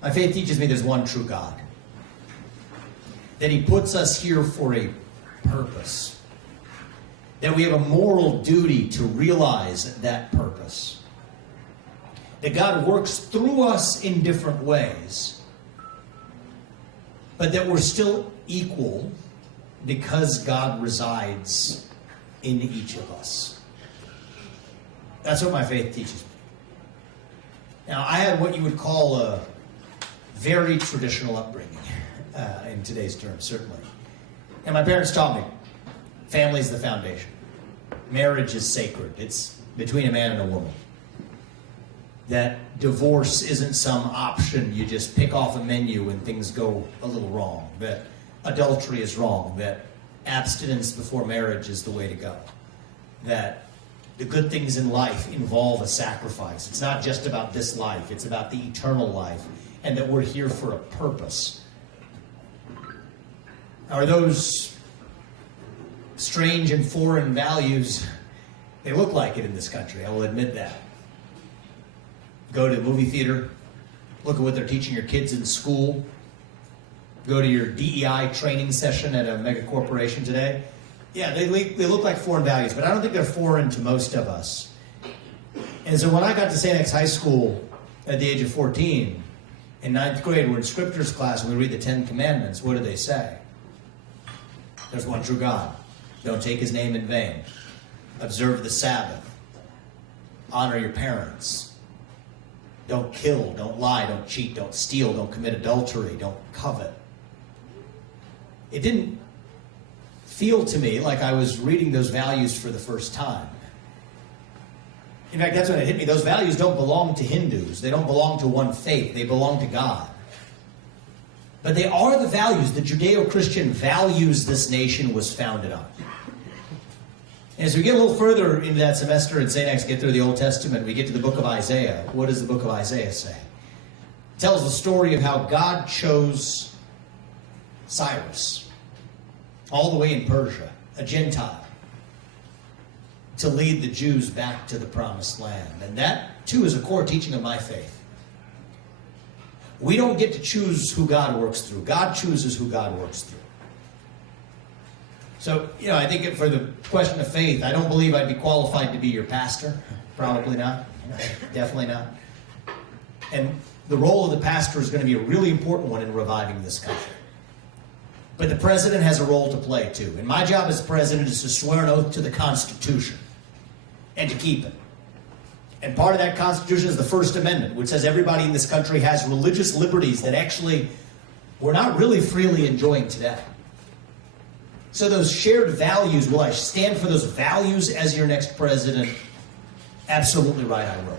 My faith teaches me there's one true God. That He puts us here for a purpose. That we have a moral duty to realize that purpose. That God works through us in different ways. But that we're still equal because God resides in each of us. That's what my faith teaches me. Now, I had what you would call a very traditional upbringing, in today's terms, certainly. And my parents taught me, family is the foundation. Marriage is sacred. It's between a man and a woman. That divorce isn't some option you just pick off a menu and things go a little wrong. That adultery is wrong. That abstinence before marriage is the way to go. That the good things in life involve a sacrifice. It's not just about this life, it's about the eternal life, and that we're here for a purpose. Are those strange and foreign values? They look like it in this country, I will admit that. Go to the movie theater, look at what they're teaching your kids in school, go to your DEI training session at a mega corporation today. Yeah, they look like foreign values, but I don't think they're foreign to most of us. And so when I got to St. X High School at the age of 14, in 9th grade, we're in scriptures class and we read the 10 Commandments. What do they say? There's one true God. Don't take his name in vain. Observe the Sabbath. Honor your parents. Don't kill, don't lie, don't cheat, don't steal, don't commit adultery, don't covet. It didn't feel to me like I was reading those values for the first time. In fact, that's when it hit me. Those values don't belong to Hindus. They don't belong to one faith. They belong to God. But they are the values, the Judeo-Christian values this nation was founded on. And as we get a little further into that semester in St. X, get through the Old Testament, we get to the book of Isaiah. What does the book of Isaiah say? It tells the story of how God chose Cyrus, all the way in Persia, a Gentile, to lead the Jews back to the promised land. And that, too, is a core teaching of my faith. We don't get to choose who God works through. God chooses who God works through. So, I think for the question of faith, I don't believe I'd be qualified to be your pastor. Probably not. Definitely not. And the role of the pastor is going to be a really important one in reviving this country. But the president has a role to play, too. And my job as president is to swear an oath to the Constitution and to keep it. And part of that Constitution is the First Amendment, which says everybody in this country has religious liberties that actually we're not really freely enjoying today. So those shared values, will I stand for those values as your next president? Absolutely right, I will.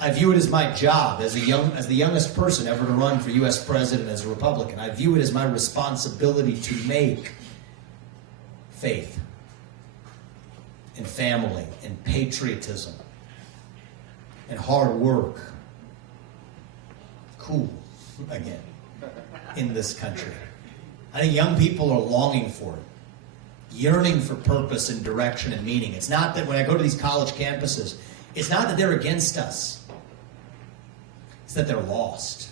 I view it as my job as the youngest person ever to run for U.S. president as a Republican. I view it as my responsibility to make faith and family and patriotism and hard work cool again in this country. I think young people are longing for it, yearning for purpose and direction and meaning. It's not that when I go to these college campuses, it's not that they're against us. It's that they're lost.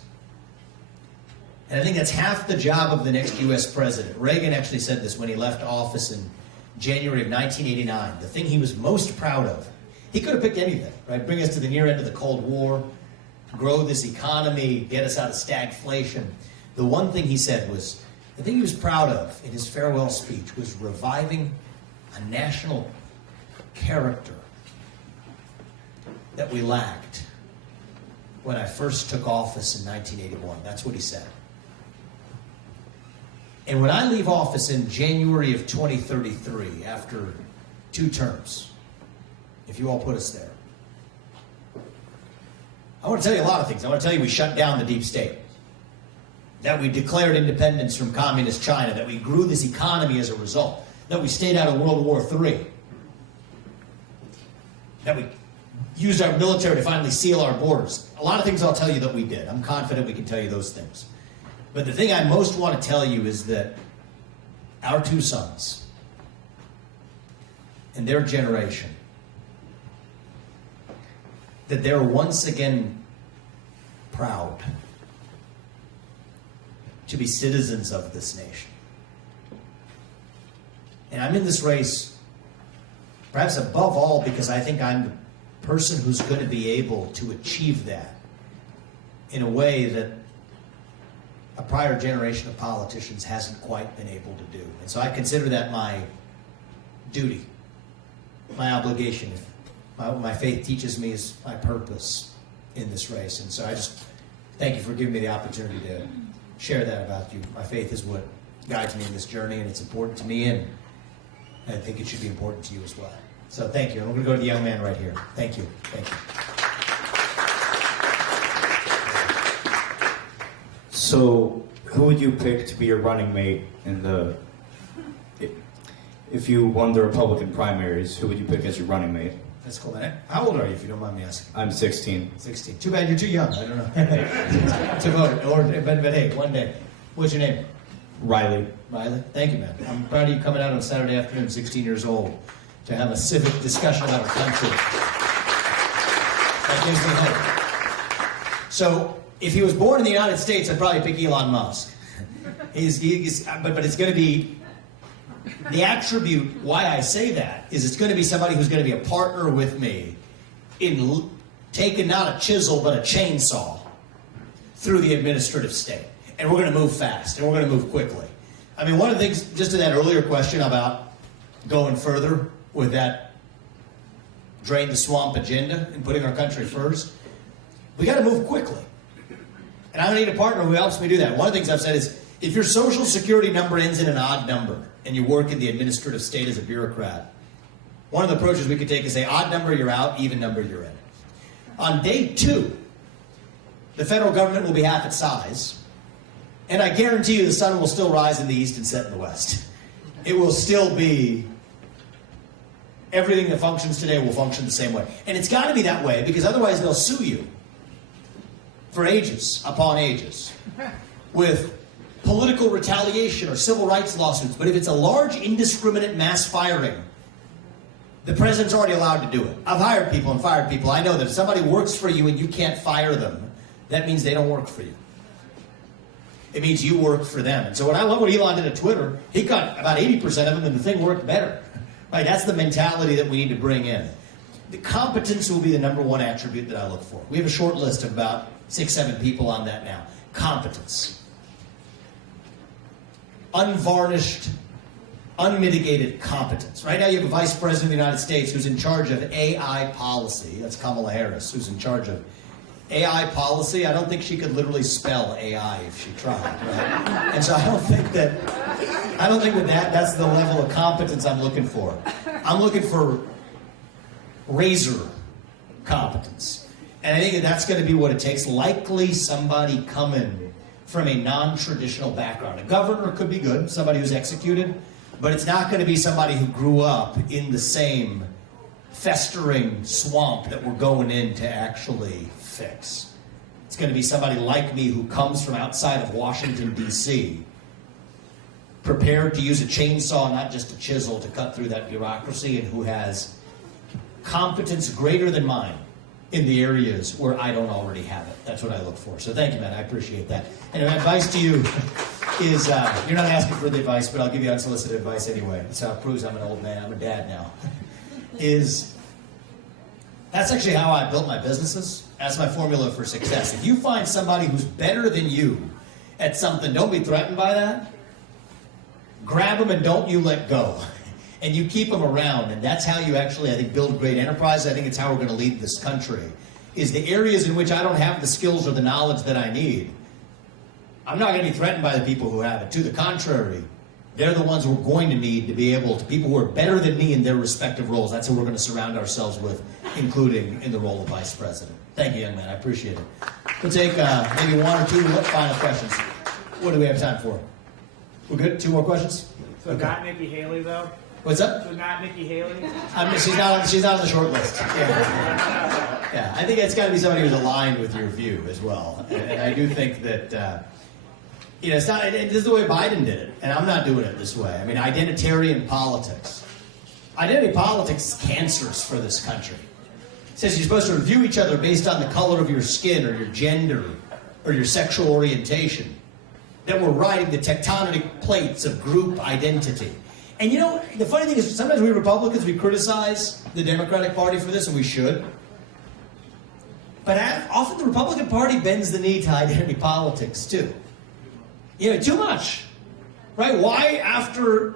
And I think that's half the job of the next U.S. president. Reagan actually said this when he left office in January of 1989. The thing he was most proud of, he could have picked anything, right? Bring us to the near end of the Cold War, grow this economy, get us out of stagflation. The one thing he said was, the thing he was proud of in his farewell speech was reviving a national character that we lacked when I first took office in 1981. That's what he said. And when I leave office in January of 2033, after 2 terms, if you all put us there, I want to tell you a lot of things. I want to tell you we shut down the deep state, that we declared independence from communist China, that we grew this economy as a result, that we stayed out of World War III, that we used our military to finally seal our borders. A lot of things I'll tell you that we did. I'm confident we can tell you those things. But the thing I most want to tell you is that our 2 sons and their generation, that they're once again proud to be citizens of this nation. And I'm in this race, perhaps above all, because I think I'm the person who's going to be able to achieve that in a way that a prior generation of politicians hasn't quite been able to do. And so I consider that my duty, my obligation. My faith teaches me is my purpose in this race. And so I just thank you for giving me the opportunity to share that about you. My faith is what guides me in this journey, and it's important to me, and I think it should be important to you as well. So thank you. I'm going to go to the young man right here. Thank you. Thank you. So, who would you pick to be your running mate if you won the Republican primaries? Who would you pick as your running mate? That's cool, man. How old are you, if you don't mind me asking? I'm 16. 16. Too bad you're too young. I don't know. To vote. Or, but hey, one day. What's your name? Riley. Riley. Thank you, man. I'm proud of you coming out on Saturday afternoon, 16 years old, to have a civic discussion about our country. That gives me hope. So, if he was born in the United States, I'd probably pick Elon Musk. But it's going to be, the attribute, why I say that, is it's going to be somebody who's going to be a partner with me in taking not a chisel, but a chainsaw through the administrative state. And we're going to move fast, and we're going to move quickly. I mean, one of the things, just to that earlier question about going further with that drain the swamp agenda and putting our country first, we got to move quickly. And I need a partner who helps me do that. One of the things I've said is, if your social security number ends in an odd number and you work in the administrative state as a bureaucrat, one of the approaches we could take is say, odd number, you're out, even number, you're in. On day 2, the federal government will be half its size, and I guarantee you the sun will still rise in the east and set in the west. It will still be, everything that functions today will function the same way. And it's got to be that way, because otherwise they'll sue you for ages upon ages with political retaliation or civil rights lawsuits. But if it's a large, indiscriminate mass firing, the president's already allowed to do it. I've hired people and fired people. I know that if somebody works for you and you can't fire them, that means they don't work for you. It means you work for them. And so what I love what Elon did at Twitter, he got about 80% of them and the thing worked better. Right? That's the mentality that we need to bring in. The competence will be the number one attribute that I look for. We have a short list of about 6-7 people on that now. Competence. Unvarnished, unmitigated competence. Right now you have a vice president of the United States who's in charge of AI policy. That's Kamala Harris, who's in charge of AI policy. I don't think she could literally spell AI if she tried. Right? And so I don't think that's the level of competence I'm looking for. I'm looking for razor competence. And I think that's going to be what it takes. Likely somebody coming from a non-traditional background. A governor could be good, somebody who's executed, but it's not going to be somebody who grew up in the same festering swamp that we're going in to actually fix. It's going to be somebody like me who comes from outside of Washington, D.C., prepared to use a chainsaw, not just a chisel, to cut through that bureaucracy, and who has competence greater than mine in the areas where I don't already have it. That's what I look for. So thank you, man. I appreciate that. And my advice to you is, you're not asking for the advice, but I'll give you unsolicited advice anyway. That's how it proves I'm an old man. I'm a dad now. That's actually how I built my businesses. That's my formula for success. If you find somebody who's better than you at something, don't be threatened by that. Grab them and don't you let go. And you keep them around, and that's how you actually, I think, build great enterprise. I think it's how we're going to lead this country, is the areas in which I don't have the skills or the knowledge that I need. I'm not going to be threatened by the people who have it. To the contrary, they're the ones we're going to need to be able to, people who are better than me in their respective roles. That's who we're going to surround ourselves with, including in the role of vice president. Thank you, young man. I appreciate it. We'll take maybe one or two final questions. What do we have time for? We're good? 2 more questions? So Okay. not Nikki Haley, though? What's up? So not Nikki Haley? She's not on the short list. Yeah, I think it's got to be somebody who's aligned with your view as well. And I do think that, it's not, this is the way Biden did it, and I'm not doing it this way. I mean, identitarian politics. Identity politics is cancerous for this country. It says you're supposed to review each other based on the color of your skin or your gender or your sexual orientation. That we're riding the tectonic plates of group identity. And the funny thing is, sometimes we Republicans, we criticize the Democratic Party for this, and we should. But often the Republican Party bends the knee to identity politics, too. Too much. Right? Why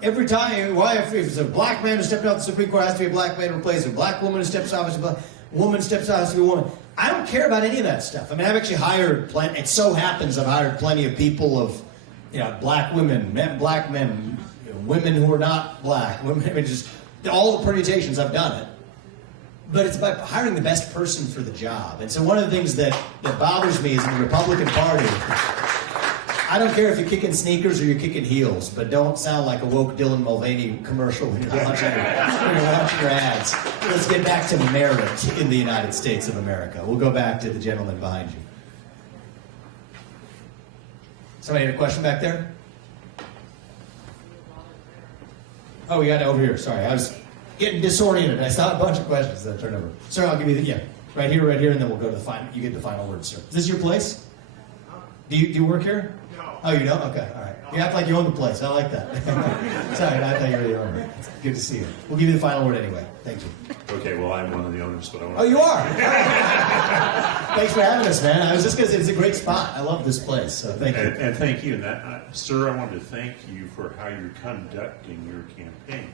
if it's a black man who stepped out the Supreme Court, it has to be a black man who replaces a black woman who steps out, a woman steps out, has to be a woman. I don't care about any of that stuff. I mean, I've actually hired it so happens I've hired plenty of people of, black women, black men, women who are not black, women, just all the permutations, I've done it. But it's by hiring the best person for the job. And so one of the things that bothers me is in the Republican Party, I don't care if you're kicking sneakers or you're kicking heels, but don't sound like a woke Dylan Mulvaney commercial when you're watching your ads. Let's get back to merit in the United States of America. We'll go back to the gentleman behind you. Somebody had a question back there? Oh, we got it over here. Sorry, I was getting disoriented. I saw a bunch of questions that I turned over. Sir, I'll give you the, right here, and then we'll go to the final. You get the final word, sir. Is this your place? Do you work here? No. Oh, you don't? Okay, all right. You act like you own the place. I like that. Sorry, I thought you were the owner. Good to see you. We'll give you the final word anyway. Thank you. Okay, well, I'm one of the owners, but I want Oh, you are? Thanks for having us, man. I was just going to say, it's a great spot. I love this place, so thank you. And thank you. And sir, I wanted to thank you for how you're conducting your campaign.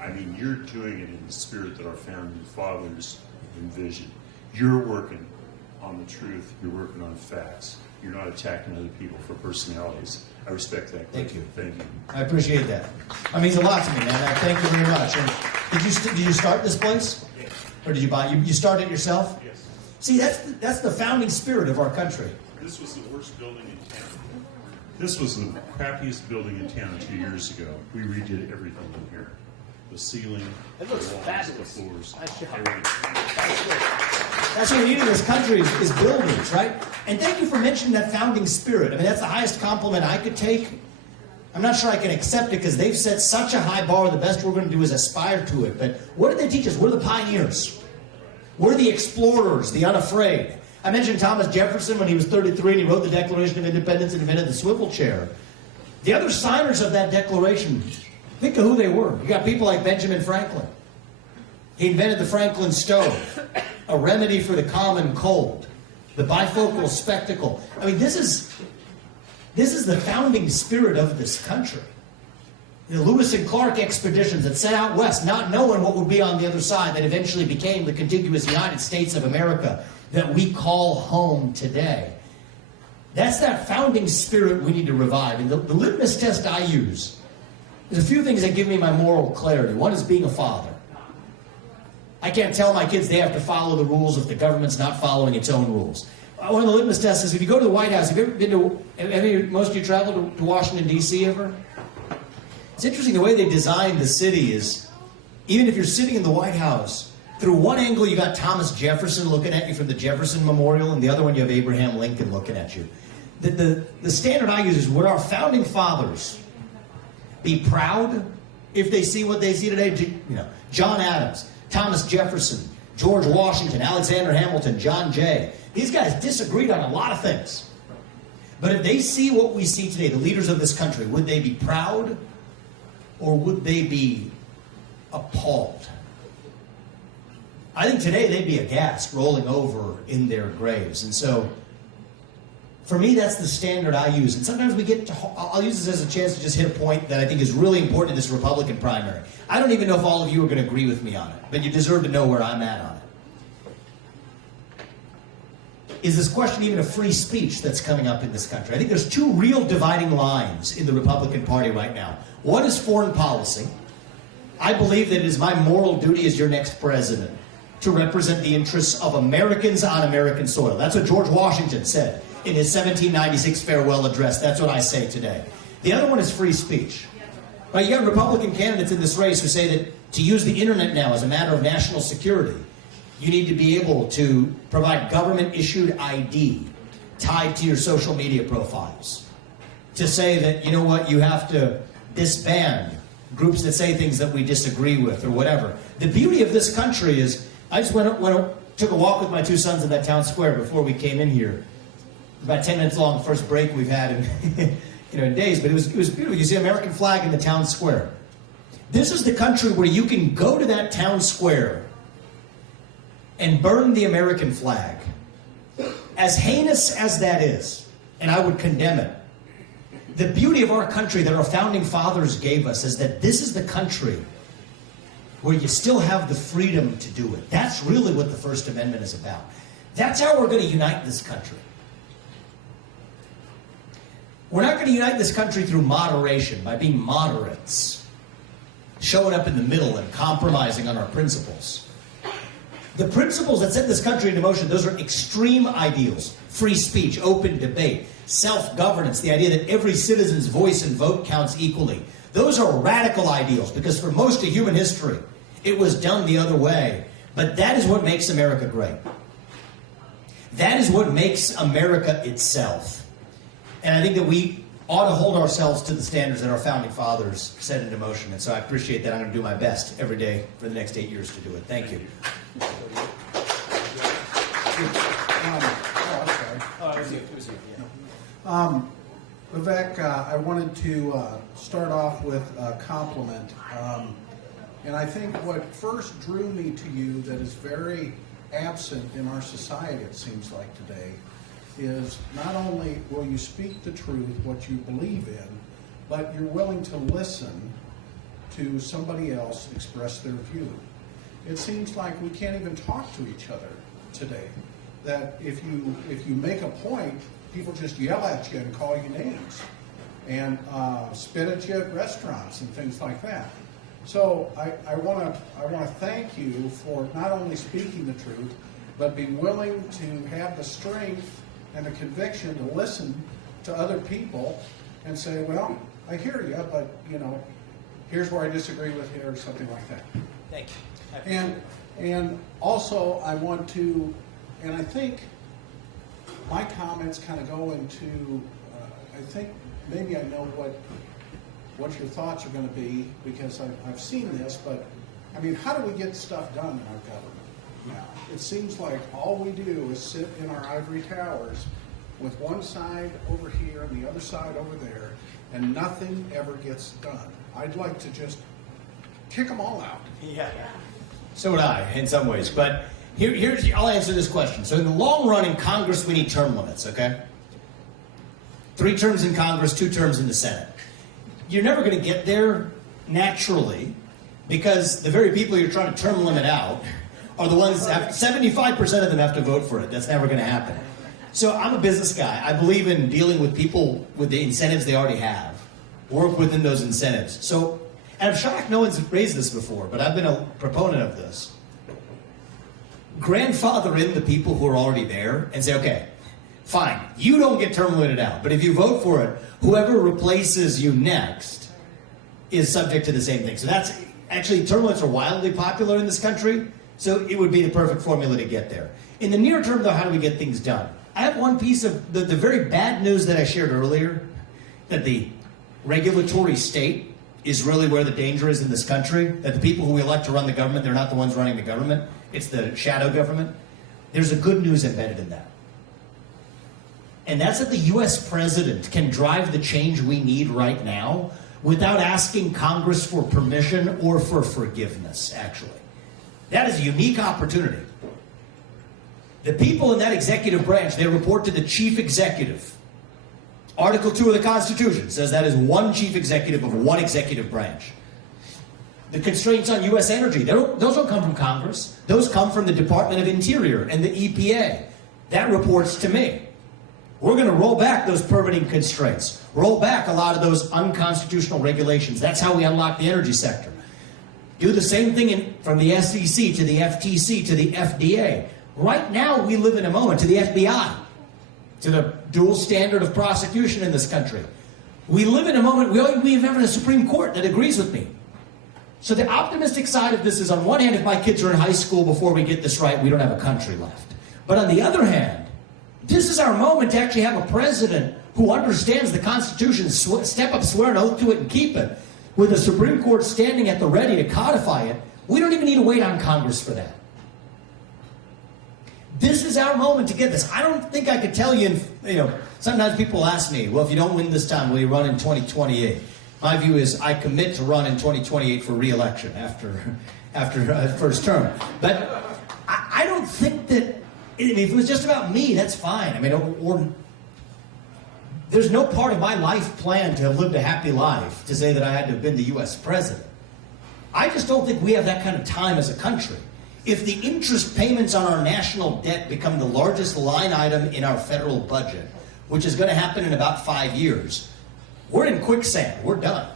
I mean, you're doing it in the spirit that our founding fathers envisioned. You're working on the truth. You're working on facts. You're not attacking other people for personalities. I respect that. Thank you. Thank you. I appreciate that. That means a lot to me, man. I thank you very much. And did you start this place? Yes. Or did you buy it? You started it yourself? Yes. See, that's the founding spirit of our country. This was the worst building in town. This was the crappiest building in town 2 years ago. We redid everything in here. The ceiling, It looks the walls, fabulous. the floors. Nice job. Everything. That's what we need in this country is buildings, right? And thank you for mentioning that founding spirit. I mean, that's the highest compliment I could take. I'm not sure I can accept it because they've set such a high bar. The best we're going to do is aspire to it. But what did they teach us? We're the pioneers. We're the explorers, the unafraid. I mentioned Thomas Jefferson when he was 33 and he wrote the Declaration of Independence and invented the swivel chair. The other signers of that declaration, think of who they were. You got people like Benjamin Franklin. He invented the Franklin stove, a remedy for the common cold, the bifocal spectacle. I mean, this is the founding spirit of this country. The Lewis and Clark expeditions that set out west, not knowing what would be on the other side, that eventually became the contiguous United States of America that we call home today. That's that founding spirit we need to revive. And the litmus test I use, there's a few things that give me my moral clarity. One is being a father. I can't tell my kids they have to follow the rules if the government's not following its own rules. One of the litmus tests is if you go to the White House, have you ever been to, most of you traveled to Washington, D.C. ever? It's interesting the way they designed the city is, even if you're sitting in the White House, through one angle you got Thomas Jefferson looking at you from the Jefferson Memorial, and the other one you have Abraham Lincoln looking at you. The standard I use is, would our founding fathers be proud if they see what they see today? You know, John Adams, Thomas Jefferson, George Washington, Alexander Hamilton, John Jay. These guys disagreed on a lot of things. But if they see what we see today, the leaders of this country, would they be proud or would they be appalled? I think today they'd be aghast, rolling over in their graves. And so, for me, that's the standard I use. And sometimes I'll use this as a chance to just hit a point that I think is really important in this Republican primary. I don't even know if all of you are going to agree with me on it, but you deserve to know where I'm at on it. Is this question even of free speech that's coming up in this country? I think there's two real dividing lines in the Republican Party right now. One is foreign policy. I believe that it is my moral duty as your next president to represent the interests of Americans on American soil. That's what George Washington said in his 1796 farewell address. That's what I say today. The other one is free speech. Right, you got Republican candidates in this race who say that to use the internet now as a matter of national security, you need to be able to provide government-issued ID tied to your social media profiles. To say that, you know what, you have to disband groups that say things that we disagree with or whatever. The beauty of this country is, I just took a walk with my two sons in that town square before we came in here. About 10 minutes long, the first break we've had in days, but it was beautiful. You see an American flag in the town square. This is the country where you can go to that town square and burn the American flag. As heinous as that is, and I would condemn it, the beauty of our country that our founding fathers gave us is that this is the country where you still have the freedom to do it. That's really what the First Amendment is about. That's how we're going to unite this country. We're not going to unite this country through moderation, by being moderates, showing up in the middle and compromising on our principles. The principles that set this country into motion, those are extreme ideals. free speech, open debate, self-governance, the idea that every citizen's voice and vote counts equally. Those are radical ideals because for most of human history, it was done the other way. But that is what makes America great. That is what makes America itself. And I think that we ought to hold ourselves to the standards that our founding fathers set into motion. And so I appreciate that. I'm going to do my best every day for the next 8 years to do it. Thank you. Vivek, I wanted to start off with a compliment. And I think what first drew me to you that is very absent in our society, it seems like today, is not only will you speak the truth, what you believe in, but you're willing to listen to somebody else express their view. It seems like we can't even talk to each other today. That if you make a point, people just yell at you and call you names and spit at you at restaurants and things like that. So I want to thank you for not only speaking the truth, but being willing to have the strength and the conviction to listen to other people and say, well, I hear you, but here's where I disagree with you, or something like that. Thank you. And also I want to, and I think my comments kind of go into, I think maybe I know what your thoughts are going to be, because I've seen this, but I mean, how do we get stuff done in our government now? It seems like all we do is sit in our ivory towers with one side over here and the other side over there, and nothing ever gets done. I'd like to just kick them all out. Yeah. So would I, in some ways. But I'll answer this question. So in the long run in Congress, we need term limits, okay? 3 terms in Congress, 2 terms in the Senate. You're never going to get there naturally because the very people you're trying to term limit out are the ones, 75% of them have to vote for it. That's never going to happen. So I'm a business guy. I believe in dealing with people with the incentives they already have. Work within those incentives. So, and I'm shocked no one's raised this before, but I've been a proponent of this. Grandfather in the people who are already there and say, okay, fine, you don't get term limited out, but if you vote for it, whoever replaces you next is subject to the same thing. So that's actually, term limits are wildly popular in this country, so it would be the perfect formula to get there. In the near term, though, how do we get things done? I have one piece of the very bad news that I shared earlier, that the regulatory state is really where the danger is in this country, that the people who we elect to run the government, they're not the ones running the government, it's the shadow government. There's a good news embedded in that. And that's that the US president can drive the change we need right now without asking Congress for permission or for forgiveness, actually. That is a unique opportunity. The people in that executive branch, they report to the chief executive. Article 2 of the Constitution says that is one chief executive of one executive branch. The constraints on U.S. energy, those don't come from Congress. Those come from the Department of Interior and the EPA. That reports to me. We're going to roll back those permitting constraints, roll back a lot of those unconstitutional regulations. That's how we unlock the energy sector. Do the same thing from the SEC to the FTC to the FDA. Right now, we live in a moment, to the FBI, to the dual standard of prosecution in this country. We live in a moment, we have a Supreme Court that agrees with me. So the optimistic side of this is, on one hand, if my kids are in high school before we get this right, we don't have a country left. But on the other hand, this is our moment to actually have a president who understands the Constitution, step up, swear an oath to it, and keep it. With the Supreme Court standing at the ready to codify it, we don't even need to wait on Congress for that. This is our moment to get this. I don't think I could tell you, sometimes people ask me, well, if you don't win this time, will you run in 2028? My view is I commit to run in 2028 for re-election after first term. But I don't think that, if it was just about me, that's fine. I mean, there's no part of my life plan to have lived a happy life to say that I had to have been the U.S. president. I just don't think we have that kind of time as a country. If the interest payments on our national debt become the largest line item in our federal budget, which is going to happen in about 5 years, we're in quicksand. We're done.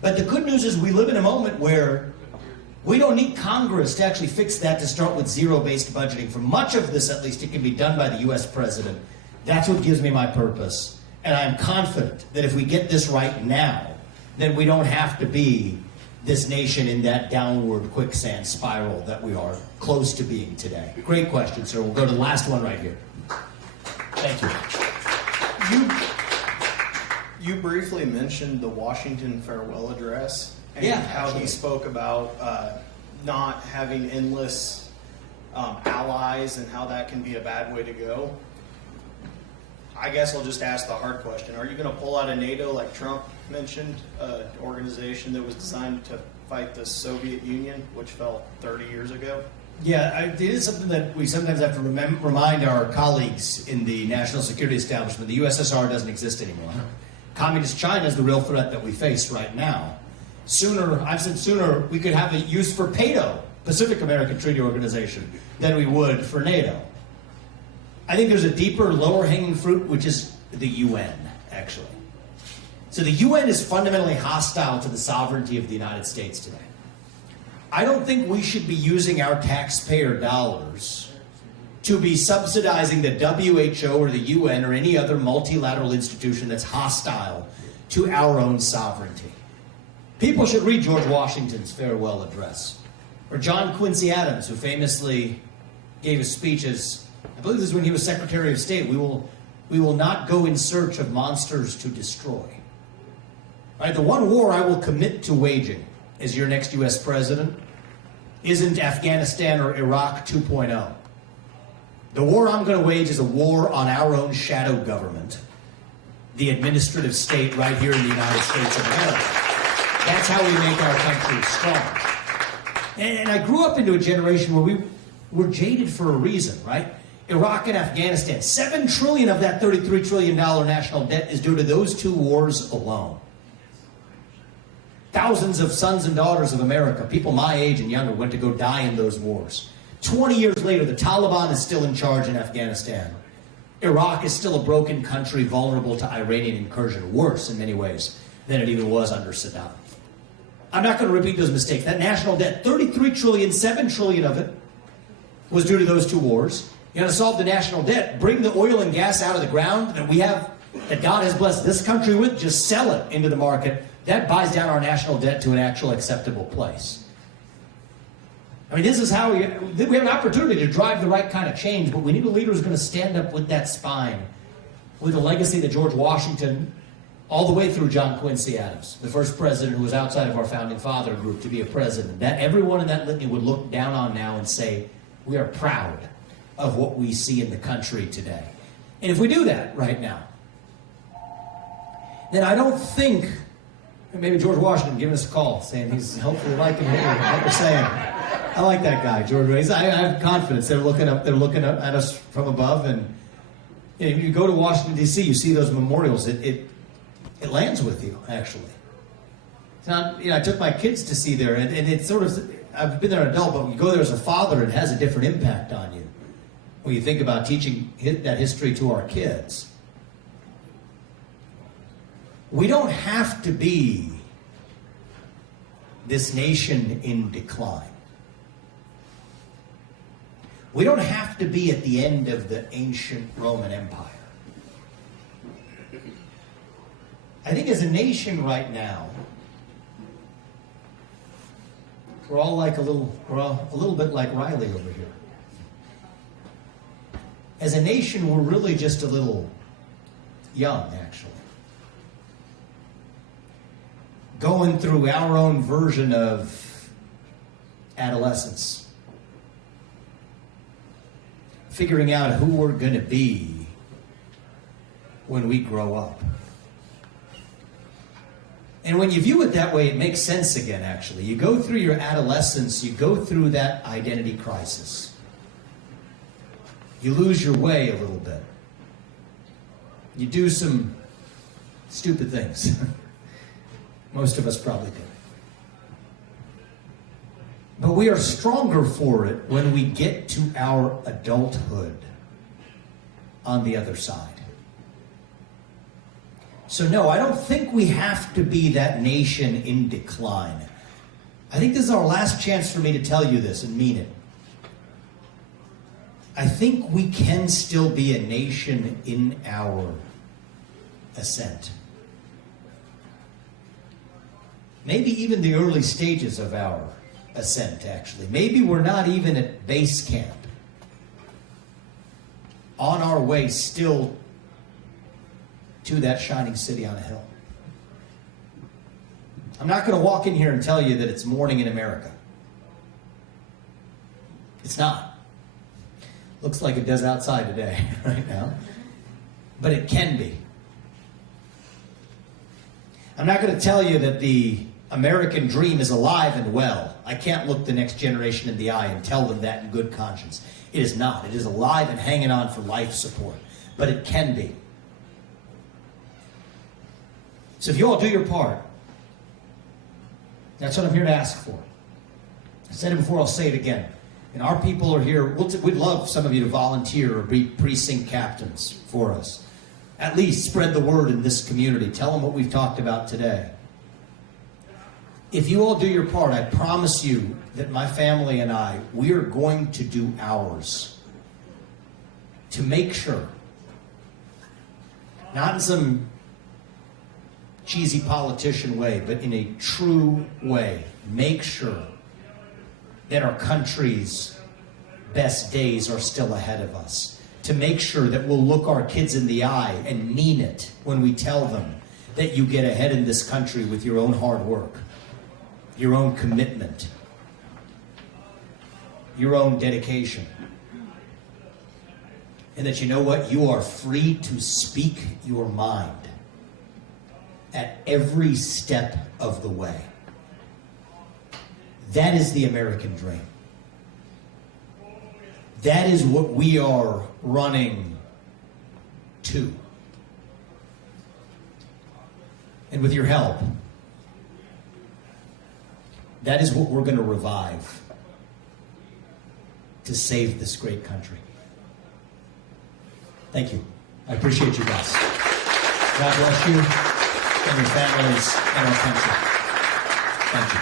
But the good news is we live in a moment where We don't need Congress to actually fix that, to start with zero-based budgeting. For much of this, at least, it can be done by the U.S. president. That's what gives me my purpose. And I'm confident that if we get this right now, then we don't have to be this nation in that downward quicksand spiral that we are close to being today. Great question, sir. We'll go to the last one right here. Thank you. You briefly mentioned the Washington farewell address and how he spoke about not having endless allies and how that can be a bad way to go. I guess I'll just ask the hard question. Are you going to pull out of NATO like Trump mentioned, an organization that was designed to fight the Soviet Union, which fell 30 years ago? Yeah, it is something that we sometimes have to remind our colleagues in the national security establishment. The USSR doesn't exist anymore. Communist China is the real threat that we face right now. I've said sooner, we could have a use for PATO, Pacific American Treaty Organization, than we would for NATO. I think there's a deeper, lower-hanging fruit, which is the UN, actually. So the UN is fundamentally hostile to the sovereignty of the United States today. I don't think we should be using our taxpayer dollars to be subsidizing the WHO or the UN or any other multilateral institution that's hostile to our own sovereignty. People should read George Washington's farewell address, or John Quincy Adams, who famously gave a speech as, I believe this is when he was Secretary of State, we will not go in search of monsters to destroy. Right, the one war I will commit to waging as your next U.S. president isn't Afghanistan or Iraq 2.0. The war I'm going to wage is a war on our own shadow government, the administrative state right here in the United States of America. That's how we make our country strong. And I grew up into a generation where we were jaded for a reason, right? Iraq and Afghanistan, $7 trillion of that $33 trillion national debt is due to those two wars alone. Thousands of sons and daughters of America, people my age and younger, went to go die in those wars. 20 years later, the Taliban is still in charge in Afghanistan. Iraq is still a broken country vulnerable to Iranian incursion, worse in many ways than it even was under Saddam. I'm not going to repeat those mistakes. That national debt, $33 trillion, $7 trillion of it was due to those two wars. You got to solve the national debt, bring the oil and gas out of the ground that we have, that God has blessed this country with, just sell it into the market. That buys down our national debt to an actual acceptable place. I mean, this is how we have an opportunity to drive the right kind of change, but we need a leader who's going to stand up with that spine, with the legacy that George Washington, all the way through John Quincy Adams, the first president who was outside of our founding father group to be a president, that everyone in that litany would look down on now and say, we are proud of what we see in the country today. And if we do that right now, then I don't think, maybe George Washington giving us a call, saying he's hopefully liking what we're saying. I like that guy, George. I have confidence. They're looking up at us from above, and if you go to Washington D.C., you see those memorials. It lands with you, actually. It's not, I took my kids to see there, and it's sort of, I've been there an adult, but when you go there as a father, it has a different impact on you when you think about teaching that history to our kids. We don't have to be this nation in decline. We don't have to be at the end of the ancient Roman Empire. I think as a nation right now, we're all a little bit like Riley over here. As a nation, we're really just a little young, actually. Going through our own version of adolescence. Figuring out who we're going to be when we grow up. And when you view it that way, it makes sense again, actually. You go through your adolescence, you go through that identity crisis. You lose your way a little bit. You do some stupid things. Most of us probably did. But we are stronger for it when we get to our adulthood on the other side. So no, I don't think we have to be that nation in decline. I think this is our last chance for me to tell you this and mean it. I think we can still be a nation in our ascent. Maybe even the early stages of our ascent, actually. Maybe we're not even at base camp. On our way still to that shining city on a hill. I'm not going to walk in here and tell you that it's morning in America. It's not. Looks like it does outside today, right now. But it can be. I'm not going to tell you that the American dream is alive and well. I can't look the next generation in the eye and tell them that in good conscience. It is not. It is alive and hanging on for life support. But it can be. So if you all do your part, that's what I'm here to ask for. I said it before, I'll say it again. And our people are here. We'd love some of you to volunteer or be precinct captains for us. At least spread the word in this community. Tell them what we've talked about today. If you all do your part, I promise you that my family and I, we are going to do ours to make sure, not in some cheesy politician way, but in a true way, make sure that our country's best days are still ahead of us. To make sure that we'll look our kids in the eye and mean it when we tell them that you get ahead in this country with your own hard work, your own commitment, your own dedication. And that you know what? You are free to speak your mind at every step of the way. That is the American dream. That is what we are running to. And with your help, that is what we're going to revive to save this great country. Thank you. I appreciate you guys. God bless you and your families and our country. Thank you.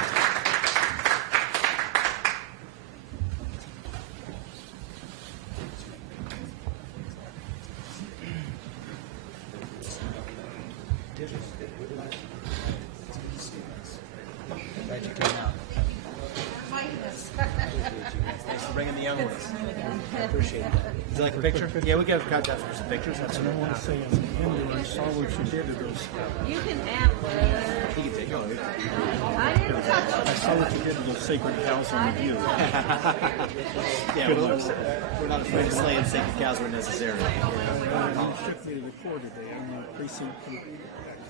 Thanks for bringing the young ones. I appreciate that. Would you like a picture? Yeah, we got contact for some pictures. And I want to say, as a Hindu, I saw what you did to those. You can have He can take it. I didn't touch it. I saw what you did to those sacred cows on the view. Yeah, we're not afraid of slaying sacred cows where necessary. You shipped me to the Corps today. I'm the precinct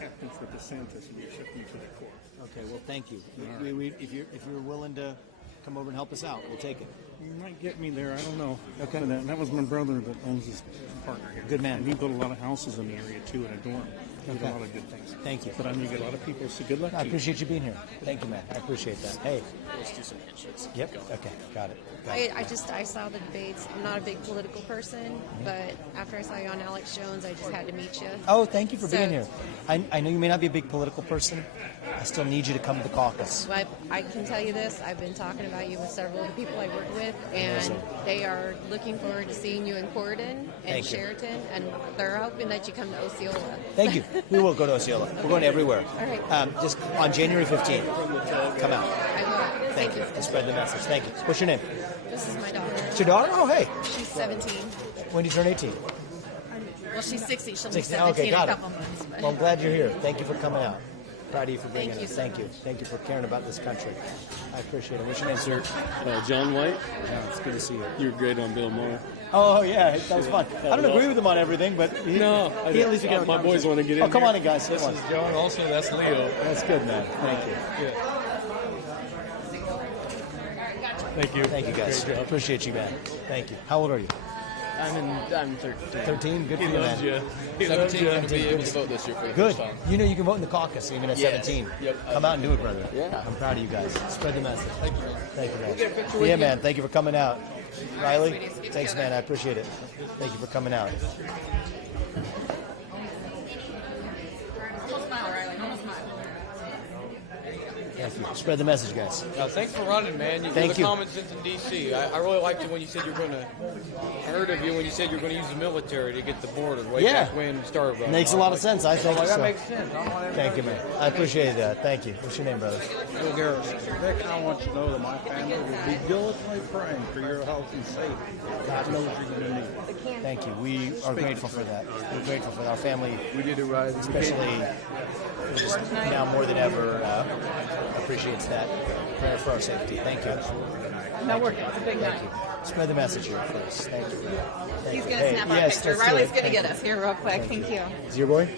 captain for DeSantis, and you shipped me to the Corps. Okay, well, thank you. If you're willing to come over and help us out, we'll take it. You might get me there. I don't know. Okay. But that was my brother that owns his partner here. Good man. And he built a lot of houses in the area, too, and a dorm. He did Okay. a lot of good things. Thank you. But I mean, you get a lot of people, so good luck I to you. appreciate you being here. Thank you, man. I appreciate that. Hey. Let's do some handshakes. Yep. Okay. Got it. Got it. I saw the debates. I'm not a big political person, but after I saw you on Alex Jones, I just had to meet you. Oh, thank you for being here. I know you may not be a big political person. I still need you to come to the caucus. But I can tell you this, I've been talking about you with several of the people I work with, and they are looking forward to seeing you in Corydon and Sheraton, and they're hoping that you come to Osceola. Thank you. We will go to Osceola. We're going everywhere. All right. Just on January 15th, come out. I will. Thank you. To spread the message. Thank you. What's your name? This is my daughter. It's your daughter? Oh, hey. She's 17. When do you turn 18? Well, she's 60. She'll be 16. 17 Okay, in a got couple it. months. But. Well, I'm glad you're here. Thank you for coming out. Proud of you for bringing Thank you us. so Thank you. much. Thank you for caring about this country. I appreciate it. What's your name, sir? John White. Yeah, it's good to see you. You're great on Bill Maher. Oh, yeah. That was fun. I don't agree with him on everything, but he at least we get my boys want to get in. Oh, come here. on in, guys. Sit one. John. Also, that's Leo. That's good, man. Thank you. Thank you. Thank you, guys. Great job. Appreciate you, man. Thank you. How old are you? I'm 13. 13? Good for He you, loves man. you. He loves you. To be able to vote this year for the Good. first time. You know you can vote in the caucus even at 17. Yep. Come out and do it, brother. Yeah. I'm proud of you guys. Spread the message. Thank you, man. Thank you, We'll get a man. picture with Yeah, you. man. Thank you for coming out. Riley, thanks, man. I appreciate it. Thank you for coming out. Almost smile, Riley. Almost smile. Yeah, you. Spread the message, guys. Thanks for running, man. Thank you. Common sense in D.C. I really liked it when you said you're going to. I heard of you when you said you're going to use the military to get the border way back when you started running. Makes a lot of sense. I think that so. makes sense. Thank you, man. I appreciate that. Thank you. What's your name, brother? Bill Garrett. Vic, I want you to know that my family will be diligently praying for your health and safety. God knows you're going to need it. Thank you. We are grateful for that. We're grateful for our family. We did it right. Especially just now more than ever appreciates that prayer for our safety. Thank you. No, we're it's a big night. Thank you. Spread the message here first. Thank you. He's going to snap our picture. Riley's going to get us here real quick. Thank you. Is your boy?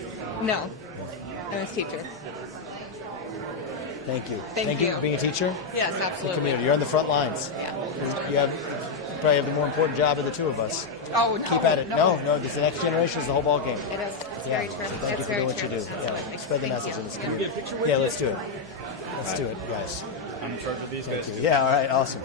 No. I'm his teacher. Thank you. Thank you. For being a teacher? Yes, The absolutely. community. You're on the front lines. Yeah. You probably have the more important job of the two of us. Oh, no. Keep at it. No, this the next generation is the whole ball game. It is. It's Yeah. very true. So thank you for doing what you do. Yeah. Spread the message in this community. Yeah, let's do it. Let's do it, guys. I'm in charge of these guys too. Yeah, all right, awesome.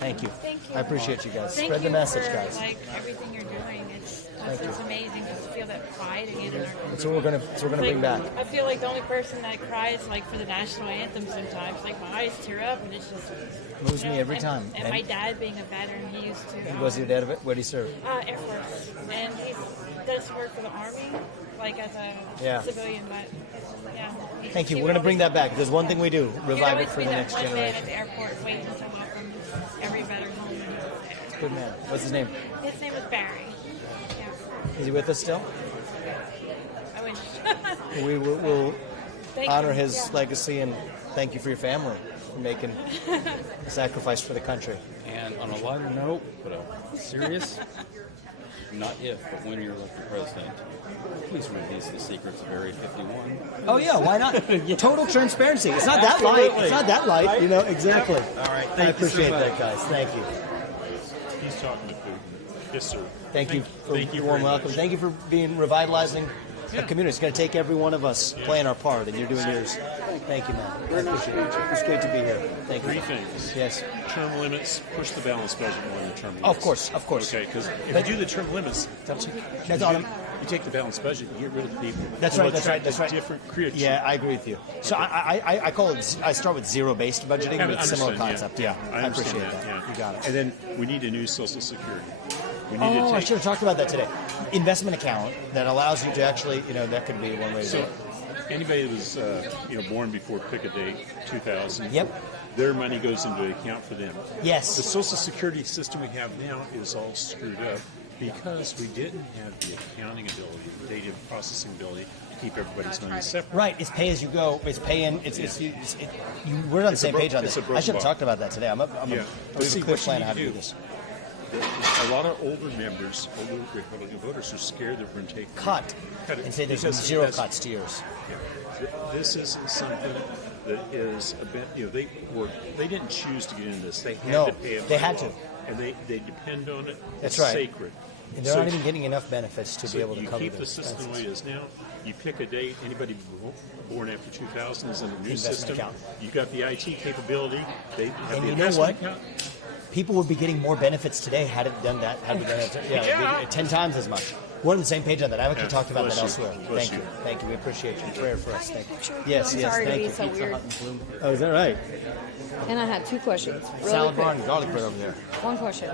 Thank you. Thank you. I appreciate you guys. Thank Spread the you message, for, guys. Like everything you're doing, it's Thank you. amazing just to feel that pride again in our country. That's what we're gonna bring back. I feel like the only person that cries like for the national anthem sometimes, like my eyes tear up, and it's just Moves me every time. And my dad being a veteran, he used to. Was your dad of it? Where did he serve? Air Force, and he does work for the Army, like as a civilian. But yeah. Thank you. We're gonna bring that back. There's one thing we do: revive it for the next One man generation. at the airport waiting to welcome every veteran home when he was there. Good man. What's his name? His name was Barry. Yeah. Is he with us still? I wish. We will Thank honor you. his Yeah. legacy and thank you for your family for making a sacrifice for the country. And on a lighter note, but serious, not if, but when you're elected president, please release the secrets of Area 51. Oh yeah, why not? Total transparency. It's not that light. It's not that light. You know exactly. All right. I appreciate that, guys. Thank you. He's talking to Putin. Yes, sir. Thank you for thank you the warm very welcome. much. Thank you for being revitalizing the community. It's going to take every one of us playing our part, and you're doing yours. Thank you, man. I appreciate it. It's great to be here. Thank you. Three things. Yes. Term limits, push the balanced budget more than the term limits. Of course, of course. Okay, because if But- you do the term limits, you take the balanced budget, you get rid of the people. That's Well, right. That's right. attract That's right. Different create. Yeah, I agree with you. So I call it. I start with zero-based budgeting, I but it's a similar understand, concept. Yeah, I I understand appreciate that. Yeah. You got it. And then we need a new Social Security. We need Oh, to I take. should have talked about that today. Investment account that allows you to actually, that could be one way to do So it. anybody that was born before pick a date, 2000. Yep. Their money goes into an account for them. Yes. The Social Security system we have now is all screwed up because we didn't have the accounting ability, the data processing ability to keep everybody's money separate. Right, it's pay as you go. It's pay in. We're on the same page on this. it's a I broken should have bottle. talked about that today. I'm a Yeah. we have See, a clear what you plan need on how to to do do- this. A lot of older members, older Republican voters, are scared they're going to take Cut it and say there's because zero that's- cuts to yours. This isn't something that is a bit. They didn't choose to get into this. They had No, to pay it. they by had law. to. and they depend on it. That's It's right. Sacred. And they're So- not even getting enough benefits to so be able to you cover keep their the system the way expenses. it is now. You pick a date. Anybody born after 2000 is in a new Investment system. account. You got the IT capability. They have And the you know investment what? account. People would be getting more benefits today had it done that. Had we done it, Yeah. 10 times as much. We're on the same page on that. I've actually Yeah, talked about bless that you. elsewhere. Bless Thank you. you. Thank you. We appreciate your prayer for us. Thank you. I'm Yes, sorry yes, to thank be you. so weird. Oh, is that right? And I had two questions. Really Salad quick. bar and garlic bread over there. One question.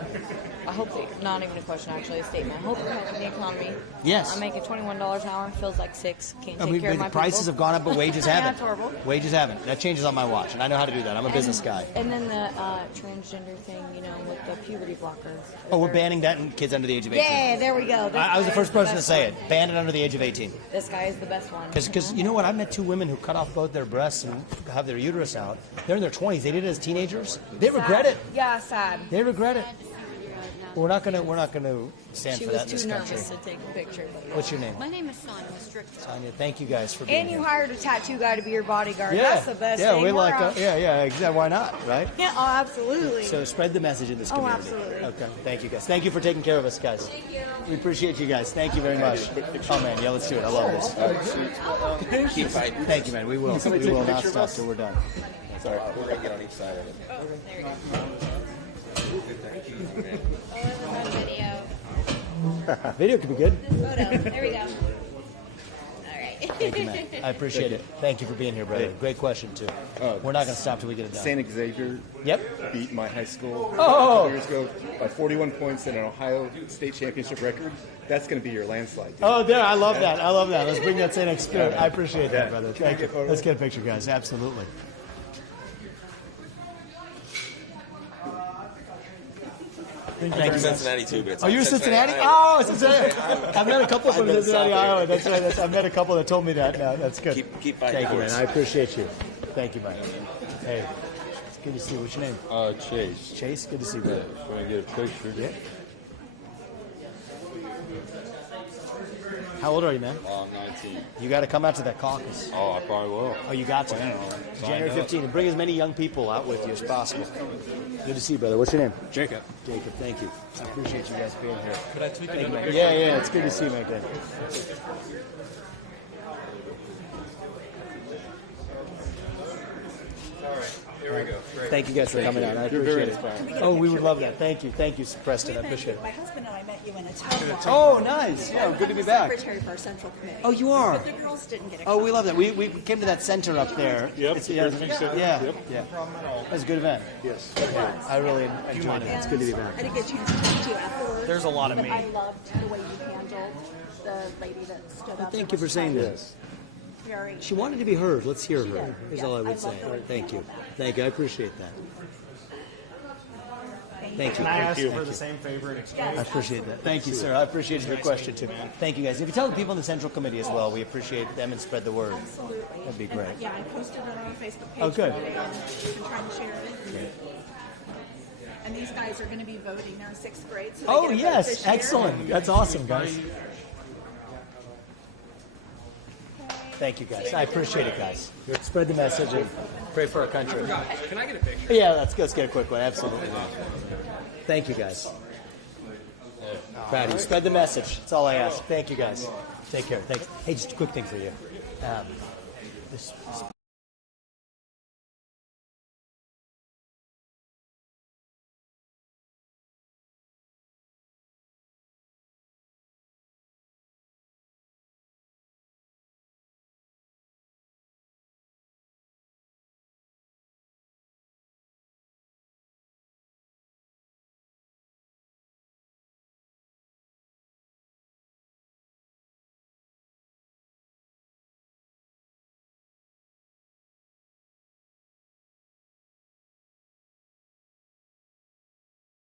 I hope that, not even a question, actually, a statement. I hope you're helping the economy. Yes. I'm making $21 an hour. Feels like $6. Can't take I mean, care of the my prices people. have gone up, but wages Yeah, haven't. it's horrible. Wages haven't. That changes on my watch, and I know how to do that. I'm a business guy. And then the transgender thing, with the puberty blockers. Oh, we're banning that in kids under the age of 18. Yeah, there we go. This I was the guy first is the person to best say one. it. Ban it under the age of 18. This guy is the best one. Because you know what? I've met two women who cut off both their breasts and have their uterus out. They're in their 20s. They did it as teenagers. They regret it. Yeah, sad. They regret it. We're not gonna stand She for was that in this too country. nervous to take a picture. But What's your name? My name is Sonia Strickland. Sonia, thank you guys for being And you here. hired a tattoo guy to be your bodyguard. Yeah, That's the best yeah, thing. we We're like, on. yeah, exactly. Why not, right? Yeah, oh, absolutely. So spread the message in this Oh, community. absolutely. Okay, thank you guys. Thank you for taking care of us, guys. Thank you. We appreciate you guys. Thank you very much. Oh man, yeah, let's do it. I love this. Keep fighting. Thank you, man. We will. We will not stop till we're done. Sorry, we're going to get on each side of it. Oh, there you go. Oh, video. Video could be good. Photo. There we go. All right. Thank you, man. I appreciate it. Thank you for being here, brother. Hey. Great question, too. We're not going to stop till we get it done. St. Xavier beat my high school a couple years ago by 41 points in an Ohio State Championship record. That's going to be your landslide. Dude. Oh, there. I love that. I love that. Let's bring that same spirit. I appreciate that, brother. Thank you. Let's get a picture, guys. Absolutely. I'm from Cincinnati too, but it's you're Cincinnati? Iowa. Oh, Cincinnati. I've met a couple from Cincinnati, Iowa. That's right. I've met a couple that told me that. No, that's good. Keep fighting. Thank you, man. I appreciate you. Thank you, man. Hey, it's good to see you. What's your name? Chase. Chase, good to see you, brother. Want to get a picture? Yeah. How old are you, man? I'm 19. You got to come out to that caucus. Oh, I probably will. Oh, you got to. Plan on it. January 15th. And bring as many young people out with you as possible. Good to see you, brother. What's your name? Jacob. Jacob, thank you. I appreciate you guys being here. Could I tweak Thank another you. picture? Yeah, it's good to see you, man. Good. All right, here we go. Great. Thank you guys for coming out. I appreciate it. Oh, we would love that. Thank you, Preston. I appreciate it. My husband and I met you in a town hall. Oh, nice. Yeah, good to be back. Secretary for our central committee. Oh, you are? But the girls didn't get a Oh, we love that. We came to that center up there. Yep. Yeah. Yep. It was a good event. Yes. Yeah, I really enjoyed it. It's good to be back. I didn't get a chance to talk to you afterwards. There's a lot of but me. I loved the way you handled the lady that stood up. Thank and you for was saying trying that. Very. She wanted to be heard. Let's hear She her. did. Is Yes, all I I would say. love the way you Thank you. handled that. Thank you. I appreciate that. Thank you. Can I ask Thank for you. the same favor in exchange? I appreciate that. Thank you, sir. I appreciate your question, too. Thank you, guys. If you tell the people in the Central Committee as well, we appreciate them and spread the word. Absolutely. That'd be great. And, yeah, I posted it on our Facebook page. Oh, good. Today, and we've been trying to share it. Great. And these guys are going to be voting. They're in 6th grade. So they Oh, get a vote yes. this year. Excellent. That's awesome, guys. Thank you, guys. I appreciate it, guys. Spread the message and pray for our country. Can I get a picture? Yeah, let's get a quick one. Absolutely. Thank you, guys. Proud of you. Spread the message. That's all I ask. Thank you, guys. Take care. Thanks. Hey, just a quick thing for you. This